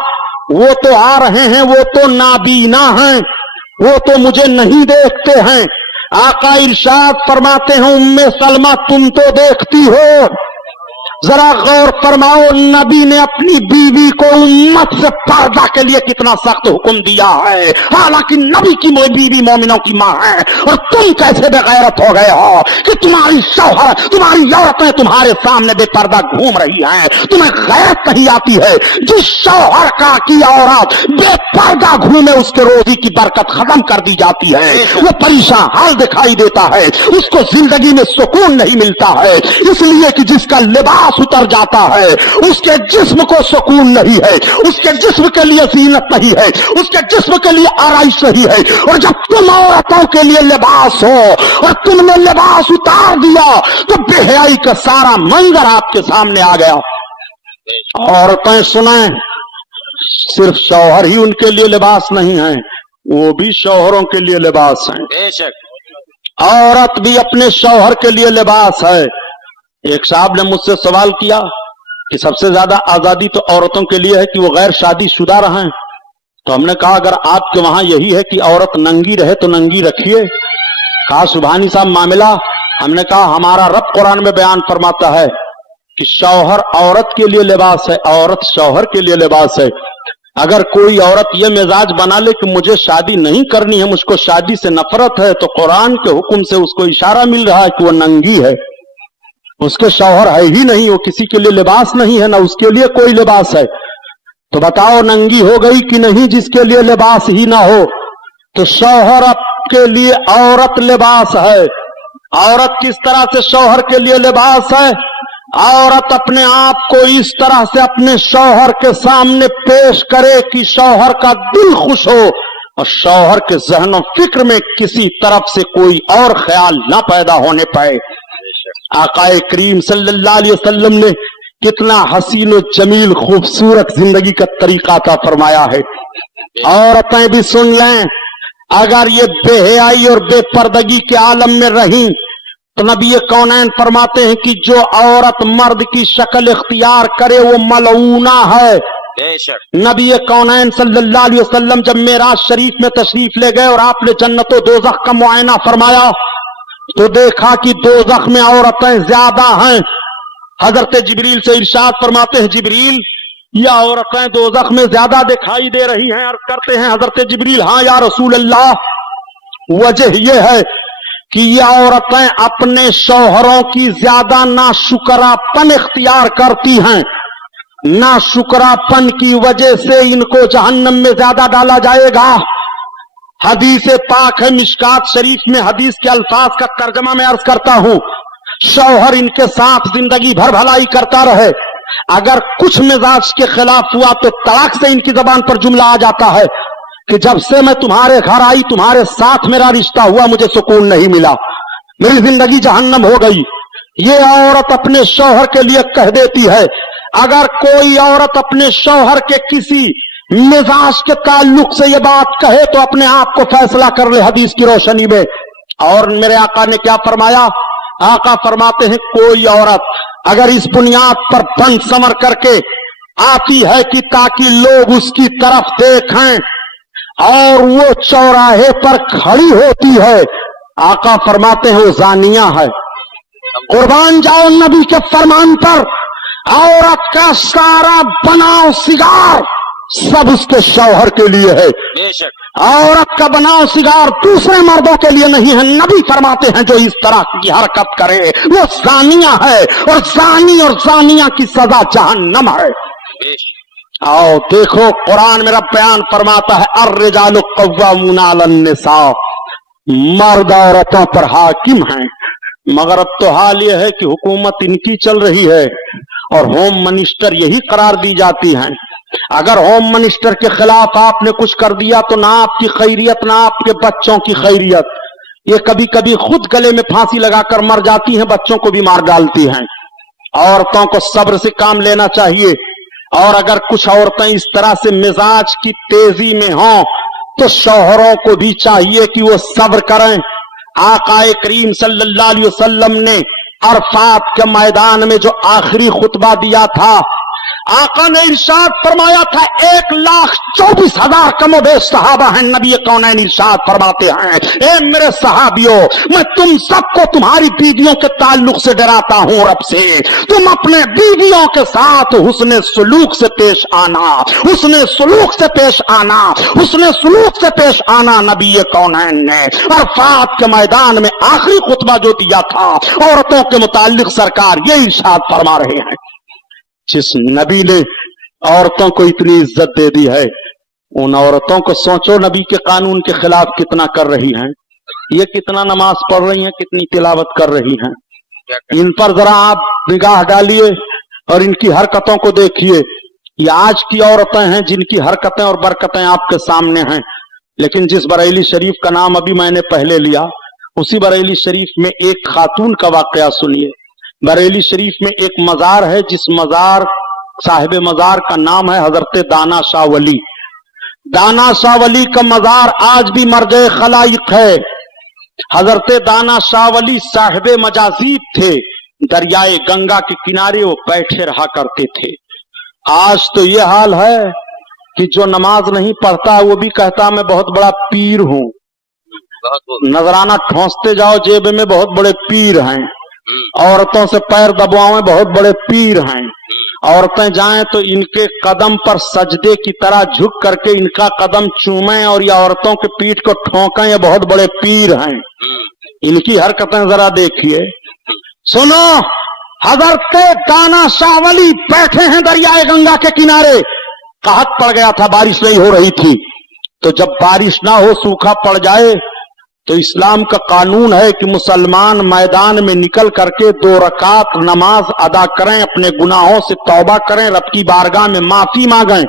वो तो आ रहे हैं, वो तो नाबीना हैं, वो तो मुझे नहीं देखते हैं। आका इरशाद फरमाते हैं, उम्मे सलमा तुम तो देखती हो। जरा गौर फरमाओ, नबी ने अपनी बीवी को उम्मत से पर्दा के लिए कितना सख्त हुक्म दिया है, हालांकि नबी की बीवी मोमिनों की मां है, और तुम कैसे बेगैरत हो गए हो कि तुम्हारी शौहर, तुम्हारी औरतें तुम्हारे सामने बेपर्दा घूम रही हैं। तुम्हें गैरत नहीं आती है? जिस शौहर का की औरत बेपर्दा घूमे, उसके रोजी की बरकत खत्म कर दी जाती है, वो परेशान हाल दिखाई देता है, उसको जिंदगी में सुकून नहीं मिलता है, इसलिए कि जिसका लिबास उतर जाता है, उसके जिस्म को सुकून नहीं है, उसके जिस्म के लिए जीनत नहीं है, उसके जिस्म के लिए आराइश नहीं है। और जब तुम औरतों के लिए लिबास हो और तुमने लिबास उतार दिया, तो बेहयाई का सारा मंजर आपके सामने आ गया। औरतें सुने, सिर्फ शौहर ही उनके लिए लिबास नहीं है, वो भी शौहरों के लिए लिबास है। बेशक औरत भी अपने शौहर के लिए लिबास है। एक साहब ने मुझसे सवाल किया कि सबसे ज्यादा आजादी तो औरतों के लिए है कि वो गैर शादीशुदा रहें। तो हमने कहा, अगर आपके वहां यही है कि औरत नंगी रहे तो नंगी रखिए। कहा, सुभानी साहब मामला? हमने कहा, हमारा रब कुरान में बयान फरमाता है कि शौहर औरत के लिए लिबास है, औरत शौहर के लिए लिबास है। अगर कोई औरत ये मिजाज बना ले कि मुझे शादी नहीं करनी है, मुझको शादी से नफरत है, तो कुरान के हुक्म से उसको इशारा मिल रहा है कि वो नंगी है, उसके शौहर है ही नहीं, वो किसी के लिए लिबास नहीं है, ना उसके लिए कोई लिबास है। तो बताओ, नंगी हो गई कि नहीं जिसके लिए लिबास ही ना हो? तो शौहर के लिए औरत लिबास है। औरत किस तरह से शौहर के लिए लिबास है? औरत अपने आप को इस तरह से अपने शौहर के सामने पेश करे कि शौहर का दिल खुश हो और शौहर के ज़हन फिक्र में किसी तरफ से कोई और ख्याल ना पैदा होने पाए। आकाए करीम सल्लल्लाहु अलैहि वसल्लम ने कितना हसीन और जमील खूबसूरत जिंदगी का तरीका था फरमाया है। औरतें भी सुन लें, अगर ये बेहयाई और बेपर्दगी के आलम में रहीं तो नबी कौनैन फरमाते हैं कि जो औरत मर्द की शक्ल इख्तियार करे वो मलऊना है। बेशक नबी कौनैन सल्लल्लाहु अलैहि वसल्लम जब मेराज शरीफ में तशरीफ ले गए और आपने जन्नत और दोज़ख का मुआयना फरमाया तो देखा कि दोज़ख में औरतें ज्यादा हैं। हजरत जिब्रील से इरशाद फरमाते हैं, जिब्रील ये औरतें दोज़ख में ज्यादा दिखाई दे रही हैं। अर्ज करते हैं हजरत जिब्रील, हाँ या रसूल अल्लाह, वजह यह है कि ये औरतें अपने शौहरों की ज्यादा नाशुक्रापन इख्तियार करती हैं। नाशुक्रापन की वजह से इनको जहन्नम में ज्यादा डाला जाएगा। हदीस पाक है मिशकात शरीफ में, हदीस के अल्फाज का तर्जमा मैं अर्ज करता हूं। शौहर इनके साथ जिंदगी भर भलाई करता रहे, अगर कुछ मिजाज के खिलाफ हुआ तो तड़ाक से इनकी जबान पर जुमला आ जाता है कि जब से मैं तुम्हारे घर आई, तुम्हारे साथ मेरा रिश्ता हुआ, मुझे सुकून नहीं मिला, मेरी जिंदगी जहन्नम हो गई। ये औरत अपने शौहर के लिए कह देती है। अगर कोई औरत अपने शौहर के किसी मिजाज के ताल्लुक से ये बात कहे तो अपने आप को फैसला कर ले हदीस की रोशनी में। और मेरे आका ने क्या फरमाया? आका फरमाते हैं, कोई औरत अगर इस बुनियाद पर बन समर करके आती है कि ताकि लोग उसकी तरफ देखें और वो चौराहे पर खड़ी होती है, आका फरमाते हैं वो जानिया है। कुर्बान जाओ नबी के फरमान पर। औरत का सारा बनाव सिगार सब उसके शौहर के लिए है। बेशक औरत का बनाव सिगार दूसरे मर्दों के लिए नहीं है। नबी फरमाते हैं जो इस तरह की हरकत करे वो जानिया है, और जानी और जानिया की सजा जहन्नम है। बेशक आओ देखो, कुरान मेरा बयान फरमाता है, अर्रिजालु कव्वामूना अलन निसा, मर्द औरतों पर हाकिम हैं। मगर अब तो हाल यह है कि हुकूमत इनकी चल रही है और होम मिनिस्टर यही करार दी जाती हैं। अगर होम मिनिस्टर के खिलाफ आपने कुछ कर दिया तो ना आपकी खैरियत ना आपके बच्चों की खैरियत। ये कभी कभी खुद गले में फांसी लगाकर मर जाती हैं, बच्चों को भी मार डालती हैं। औरतों को सब्र से काम लेना चाहिए, और अगर कुछ औरतें इस तरह से मिजाज की तेजी में हों तो शौहरों को भी चाहिए कि वो सब्र करें। आकाए करीम सल्लल्लाहु अलैहि वसल्लम ने अरफात के मैदान में जो आखिरी खुतबा दिया था, आका ने इरशाद फरमाया था 1,24,000 कमोबेश सहाबा हैं। नबी कौनैन इरशाद फरमाते हैं, ए मेरे सहाबियों, मैं तुम सबको तुम्हारी बीवियों के ताल्लुक से डराता हूं रब से। तुम अपने बीवियों के साथ हुस्ने सलूक से पेश आना, हुस्ने सलूक से पेश आना, हुस्ने सलूक से पेश आना। नबी कौनैन ने अरफात के मैदान में आखिरी खुतबा जो दिया था औरतों के मुताल्लिक, सरकार ये इरशाद फरमा रहे हैं। जिस नबी ने औरतों को इतनी इज्जत दे दी है, उन औरतों को सोचो नबी के कानून के खिलाफ कितना कर रही हैं। ये कितना नमाज पढ़ रही हैं, कितनी तिलावत कर रही हैं। इन पर जरा आप निगाह डालिए और इनकी हरकतों को देखिए। ये आज की औरतें हैं जिनकी हरकतें और बरकतें आपके सामने हैं। लेकिन जिस बरेली शरीफ का नाम अभी मैंने पहले लिया, उसी बरेली शरीफ में एक खातून का वाकया सुनिए। बरेली शरीफ में एक मजार है, जिस मजार साहिब मजार का नाम है हजरत दाना शाह वली। दाना शाह वली का मजार आज भी मरजे खलाइक है। हजरत दाना शाह वली साहिब मजाजीब थे, दरियाए गंगा के किनारे वो बैठे रहा करते थे। आज तो ये हाल है कि जो नमाज नहीं पढ़ता वो भी कहता मैं बहुत बड़ा पीर हूं। नजराना ठोंसते जाओ जेब में, बहुत बड़े पीर हैं। औरतों से पैर दबाओ, बहुत बड़े पीर हैं। औरतें जाएं तो इनके कदम पर सजदे की तरह झुक करके इनका कदम चूमें और ये औरतों के पीठ को ठोंकें, ये बहुत बड़े पीर हैं। इनकी हरकतें जरा देखिए। सुनो, हजरत दाना शाह वली बैठे हैं दरियाए गंगा के किनारे। कहत पड़ गया था, बारिश नहीं हो रही थी। तो जब बारिश ना हो, सूखा पड़ जाए, तो इस्लाम का कानून है कि मुसलमान मैदान में निकल करके 2 रकात नमाज अदा करें, अपने गुनाहों से तौबा करें, रब की बारगाह में माफी मांगें।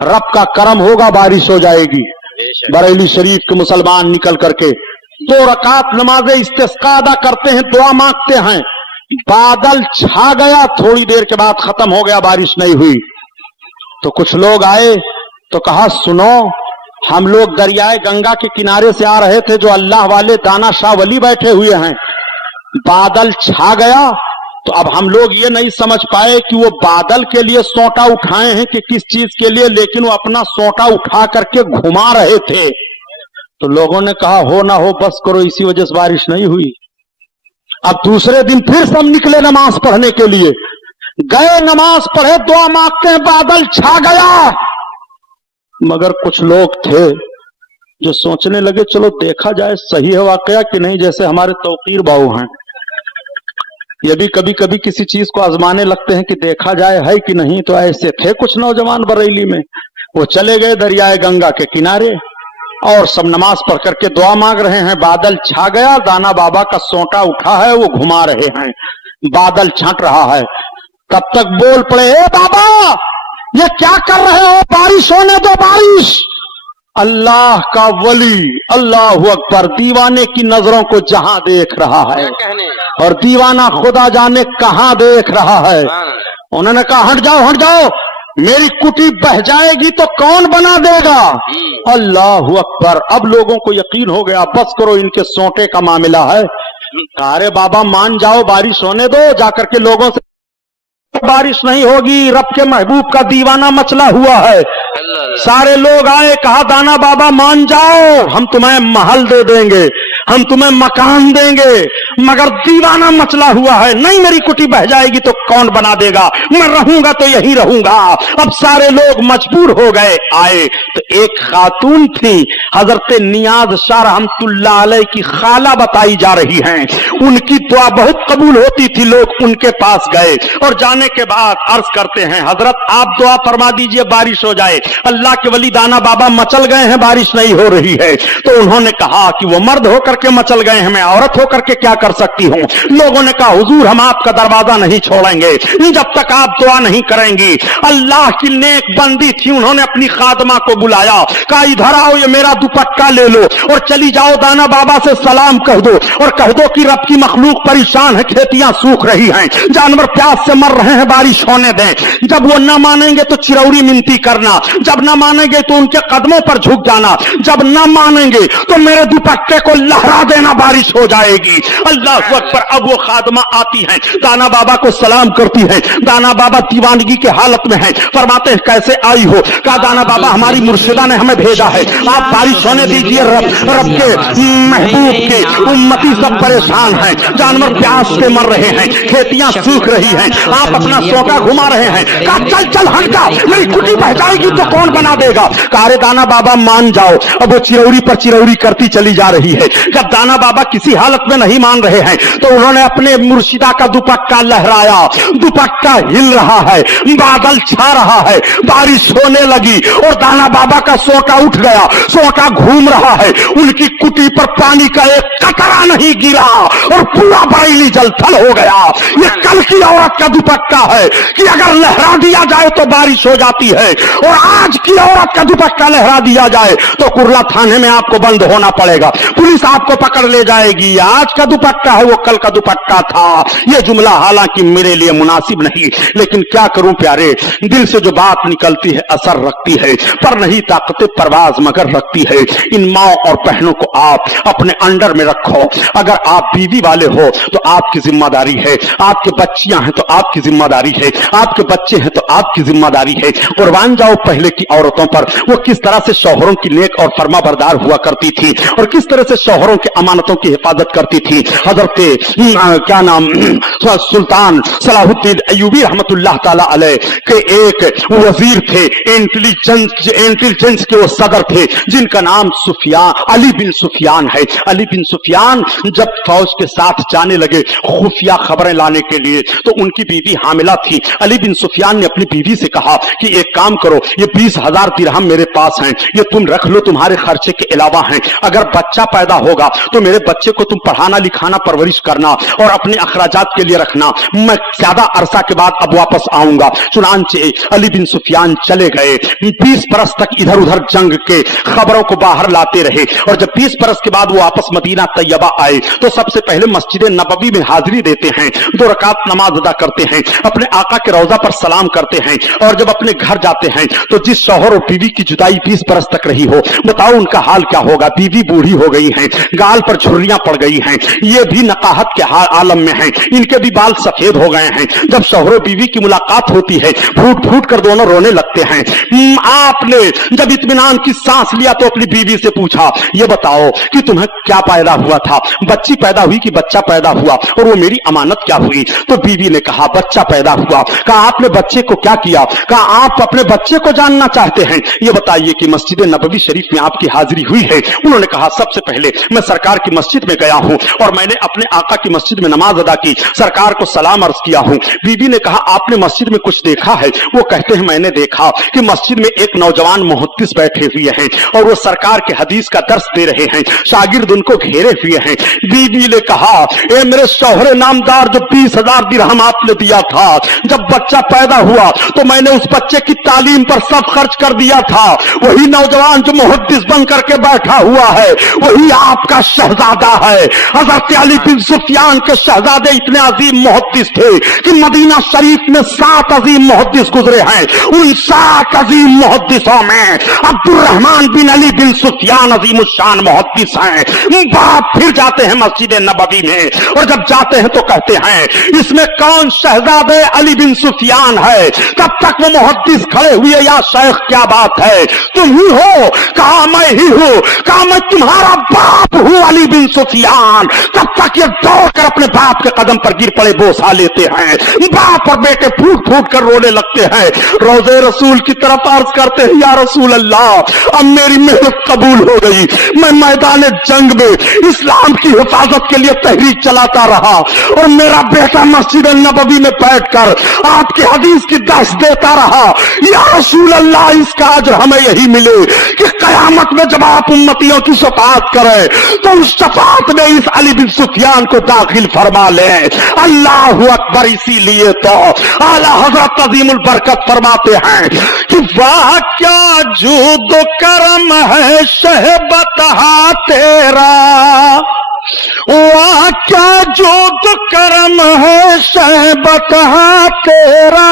रब का करम होगा, बारिश हो जाएगी। बरेली शरीफ के मुसलमान निकल करके 2 रकात नमाज इस्तिस्का अदा करते हैं, दुआ मांगते हैं। बादल छा गया, थोड़ी देर के बाद खत्म हो गया, बारिश नहीं हुई। तो कुछ लोग आए तो कहा, सुनो, हम लोग दरियाए गंगा के किनारे से आ रहे थे, जो अल्लाह वाले दाना शाह वली बैठे हुए हैं। बादल छा गया, तो अब हम लोग ये नहीं समझ पाए कि वो बादल के लिए सोंटा उठाए हैं कि किस चीज के लिए, लेकिन वो अपना सोंटा उठा करके घुमा रहे थे। तो लोगों ने कहा, हो ना हो बस करो, इसी वजह से बारिश नहीं हुई। अब दूसरे दिन फिर सब निकले नमाज पढ़ने के लिए, गए, नमाज पढ़े, दुआ मांगते हैं, बादल छा गया। मगर कुछ लोग थे जो सोचने लगे, चलो देखा जाए सही है वाकया कि नहीं। जैसे हमारे तौकीर बाबू हैं, ये भी कभी कभी किसी चीज को आजमाने लगते हैं कि देखा जाए है कि नहीं। तो ऐसे थे कुछ नौजवान बरेली में, वो चले गए दरियाए गंगा के किनारे और सब नमाज पढ़ करके दुआ मांग रहे हैं। बादल छा गया, दाना बाबा का सोंटा उठा है, वो घुमा रहे हैं, बादल छांट रहा है। तब तक बोल पड़े, ए बाबा ये क्या कर रहे हो, बारिश होने दो, बारिश। अल्लाह का वली, अल्लाह अकबर, दीवाने की नजरों को जहां देख रहा है और दीवाना खुदा जाने कहां देख रहा है। उन्होंने कहा, हट जाओ, हट जाओ, मेरी कुटी बह जाएगी तो कौन बना देगा। अल्लाह अकबर। अब लोगों को यकीन हो गया, बस करो, इनके सोंटे का मामला है। अरे बाबा मान जाओ, बारिश होने दो। जाकर के लोगों से, बारिश नहीं होगी, रब के महबूब का दीवाना मचला हुआ है। सारे लोग आए, कहा, दाना बाबा मान जाओ, हम तुम्हें महल दे देंगे, हम तुम्हें मकान देंगे, मगर दीवाना मचला हुआ है। नहीं, मेरी कुटी बह जाएगी तो कौन बना देगा, मैं रहूंगा तो यहीं रहूंगा। अब सारे लोग मजबूर हो गए। आए तो एक खातून थी, हजरत नियाज शाह रहमतुल्लाह अलैह की खाला बताई जा रही हैं। उनकी दुआ बहुत कबूल होती थी। लोग उनके पास गए और जाने के बाद अर्ज करते हैं, हजरत आप दुआ फरमा दीजिए बारिश हो जाए। अल्लाह के वली दाना बाबा मचल गए हैं, बारिश नहीं हो रही है। तो उन्होंने कहा कि वो मर्द होकर के मचल गए हैं, मैं औरत होकर के क्या कर सकती हूं। लोगों ने कहा, हुजूर हम आपका दरवाजा नहीं छोड़ेंगे जब तक आप दुआ नहीं करेंगी। अल्लाह की नेक बंदी थी, उन्होंने अपनी खादमा को बुलाया, कहा इधर आओ, ये मेरा दुपट्टा ले लो और चली जाओ, दाना बाबा से सलाम कह दो और कह दो कि रब की मखलूक परेशान है, खेतियां सूख रही हैं, जानवर प्यास से मर रहे हैं, बारिश होने दें। जब वो न मानेंगे तो चिरौरी मिनती करना, जब न मानेंगे तो उनके कदमों पर झुक जाना, जब न मानेंगे तो मेरे दुपट्टे को लहरा देना, बारिश हो जाएगी। अल्लाह अकबर। अब वो खादमा आती है, दाना बाबा को सलाम करती है। दाना बाबा दीवानगी के हालत में है, फरमाते हैं कैसे आई हो? कहा दाना बाबा हमारी मुर्शिदा ने हमें भेजा है, आप बारिश होने दीजिए, रब के महबूब के उम्मती सब परेशान हैं, जानवर प्यास से मर रहे हैं, खेतियां सूख रही हैं, आप अपना सोका घुमा रहे हैं। कहा चल चल हट जा, मेरी कुटी बह जाएगी तो कौन बना देगा? कहा अरे दाना बाबा मान जाओ। अब वो चिरौरी पर चिरौरी करती चली जा रही है। जब दाना बाबा किसी हालत में नहीं मान रहे हैं तो उन्होंने अपने मुर्शिदा का दुपट्टा लहराया, दुपट्टा हिल रहा है, बादल छा रहा है, बारिश होने लगी और दाना बाबा का सोका उठ गया, सोका घूम रहा है, उनकी कुटी पर पानी का एक कतरा नहीं गिरा और पूरा बरेली जलथल हो गया। ये कल की औरत का दुपट्टा है कि अगर लहरा दिया जाए तो बारिश हो जाती है, और आज की औरत का दुपट्टा लहरा दिया जाए तो कुर्ला थाने में आपको बंद होना पड़ेगा, पुलिस आपको पकड़ ले जाएगी। आज का दुपट्टा है, वो कल का दुपट्टा था। ये जुमला हालांकि मेरे लिए मुनासिब नहीं, लेकिन क्या करूं प्यारे, दिल से जो बात निकलती है असर रखती है, पर नहीं ताकत परवाज मगर रखती है। इन माँ और बहनों को आप अपने अंडर में रखो। अगर आप बीवी वाले हो तो आपकी जिम्मेदारी है, आपके बच्चियां हैं तो आपकी जिम्मेदारी है, आपके बच्चे हैं तो आपकी जिम्मेदारी है। कुर्बान जाओ पहले की औरतों पर, वो किस तरह से शौहरों की नेक और फर्माबरदार हुआ करती थी और किस तरह से शौहरों की अमानतों की हिफाजत करती थी। हजरत क्या नाम सुल्तान सलाहुद्दीन अय्यूबी रहमतुल्लाह ताला अलैह के एक वजीर थे, इंटेलिजेंस के वो सदर थे, जिनका नाम अली बिन सुफियान है। अली बिन सुफियान जब फौज के साथ जाने लगे खुफिया खबरें लाने के लिए तो उनकी बीवी हामिला थी। अली बिन सुफियान ने अपनी बीवी से कहा कि एक काम करो, ये 20,000 दिरहम मेरे पास हैं, ये तुम रख लो, तुम्हारे खर्चे के अलावा हैं। अगर बच्चा पैदा होगा तो मेरे बच्चे को तुम पढ़ाना लिखाना परवरिश करना और अपने अखराजात के लिए रखना, मैं ज्यादा अरसा के बाद अब वापस आऊंगा। चुनांचे अली बिन सुफियान चले गए, 20 बरस तक इधर उधर जंग के खबरों को बाहर लाते रहे, और जब 20 बरस के बाद वो वापस मदीना तैयबा आए तो सबसे पहले मस्जिद नबवी में हाजिरी देते हैं, 2 रकात नमाज अदा करते हैं, अपने आका के रौजा पर सलाम करते हैं, और जब अपने घर जाते हैं तो जिस शौहर और बीवी की जुदाई 20 बरस तक रही हो, बताओ उनका हाल क्या होगा। बीवी बूढ़ी हो गई है, गाल पर झुर्रियां पड़ गई हैं, ये भी नकाहत के आलम में हैं, इनके भी बाल सफेद हो गए हैं। जब शौहर और बीवी की मुलाकात होती है फूट फूट कर दोनों रोने लगते हैं। आपने जब इत्मीनान की सांस लिया तो अपनी बीवी से पूछा, ये बताओ कि तुम्हें क्या पैदा हुआ था, बच्ची पैदा हुई कि बच्चा पैदा हुआ, और वो मेरी अमानत क्या हुई? तो बीवी ने कहा बच्चा पैदा हुआ। कहा आपने बच्चे को क्या किया? कहा आप अपने बच्चे को जानना चाहते हैं, ये बताइए कि मस्जिद नबवी शरीफ में आपकी हाजिरी हुई है? उन्होंने कहा सबसे पहले मैं सरकार की मस्जिद में गया हूं और मैंने अपने आका की मस्जिद में नमाज अदा की, सरकार को सलाम अर्ज किया हूं। बीवी ने कहा आपने मस्जिद में कुछ देखा है? वो कहते हैं मैंने देखा कि मस्जिद में एक नौजवान मुहद्दिस बैठे हुए हैं और वो सरकार के हदीस का दर्स दे रहे हैं, शागिर्द उनको घेरे हुए हैं। बीवी ने कहा ए मेरे शौहरे नामदार, जो 20,000 दिरहम आपने दिया था, जब बच्चा पैदा हुआ तो मैंने उस बच्चे की तालीम पर सब खर्च कर दिया था। वही नौजवान जो मुहद्दिस बन करके बैठा हुआ है वही आपका शहजादा है। हजरत अली बिन सुफियान के शहजादे इतने अजीम मुहद्दिस थे कि मदीना शरीफ में 7 अजीम मुहद्दिस गुजरे हैं। उन 7 अजीम मुहद्दिसों में अब्दुर्रहमान बिन अली बिन सुफियान अजीम शान मुहद्दिस हैं। बाप फिर जाते हैं मस्जिद नबवी में, और जब जाते हैं तो कहते हैं इसमें कौन शहजादे अली बिन सुफियान है? तब तक वो मुहद्दिस खड़े हुए, या शेख क्या बात है, तुम ही हो? कहा मैं ही हूं। कहा मैं तुम्हारा बाप हूं अली बिन सुफियान। तब तक ये दौड़ कर अपने बाप के कदम पर गिर पड़े, बोसा लेते हैं। बाप और बेटे फूट फूट कर रोने लगते हैं, रोज़े रसूल की तरफ अर्ज करते हैं या रसूल अल्लाह अब मेरी मेहनत कबूल हो गई, मैं मैदान जंग में इस्लाम की हिफाजत के लिए तहरीक चलाता रहा और मेरा बेटा मस्जिद नबवी में बैठकर आपके हदीस की दर्स देता रहा। या रसूल अल्लाह इसका अजर हमें यही मिले कि कयामत में जब आप उम्मतियों की शफाअत करें तो उस शफाअत में इस अली बिन सुफियान को दाखिल फरमा लें। अल्लाहु अकबर। इसीलिए तो आला हजरत अजीमुल बरकत फरमाते हैं कि वाह क्या जूद करम है शहबतहा तेरा, वाह क्या जूद करम है शहबतहा तेरा,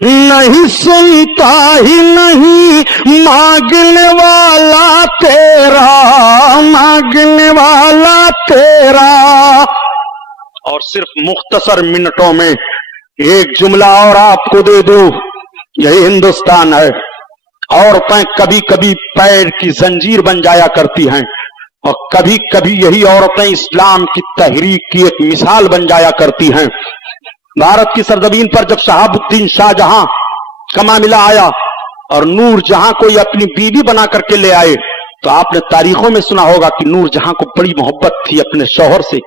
نہیں سنتا ہی نہیں مانگنے والا تیرا، مانگنے والا تیرا. اور صرف مختصر منٹوں میں ایک جملہ اور آپ کو دے دوں، یہی ہندوستان ہے. عورتیں کبھی کبھی پیر کی زنجیر بن جایا کرتی ہیں، اور کبھی کبھی یہی عورتیں اسلام کی تحریک کی ایک مثال بن جایا کرتی ہیں. بھارت کی سرزمین پر جب شہاب الدین شاہ جہاں کا معاملہ آیا اور نور جہاں کو یہ اپنی بیوی بنا کر کے لے آئے، تو آپ نے تاریخوں میں سنا ہوگا کہ نور جہاں کو بڑی محبت تھی اپنے شوہر سے.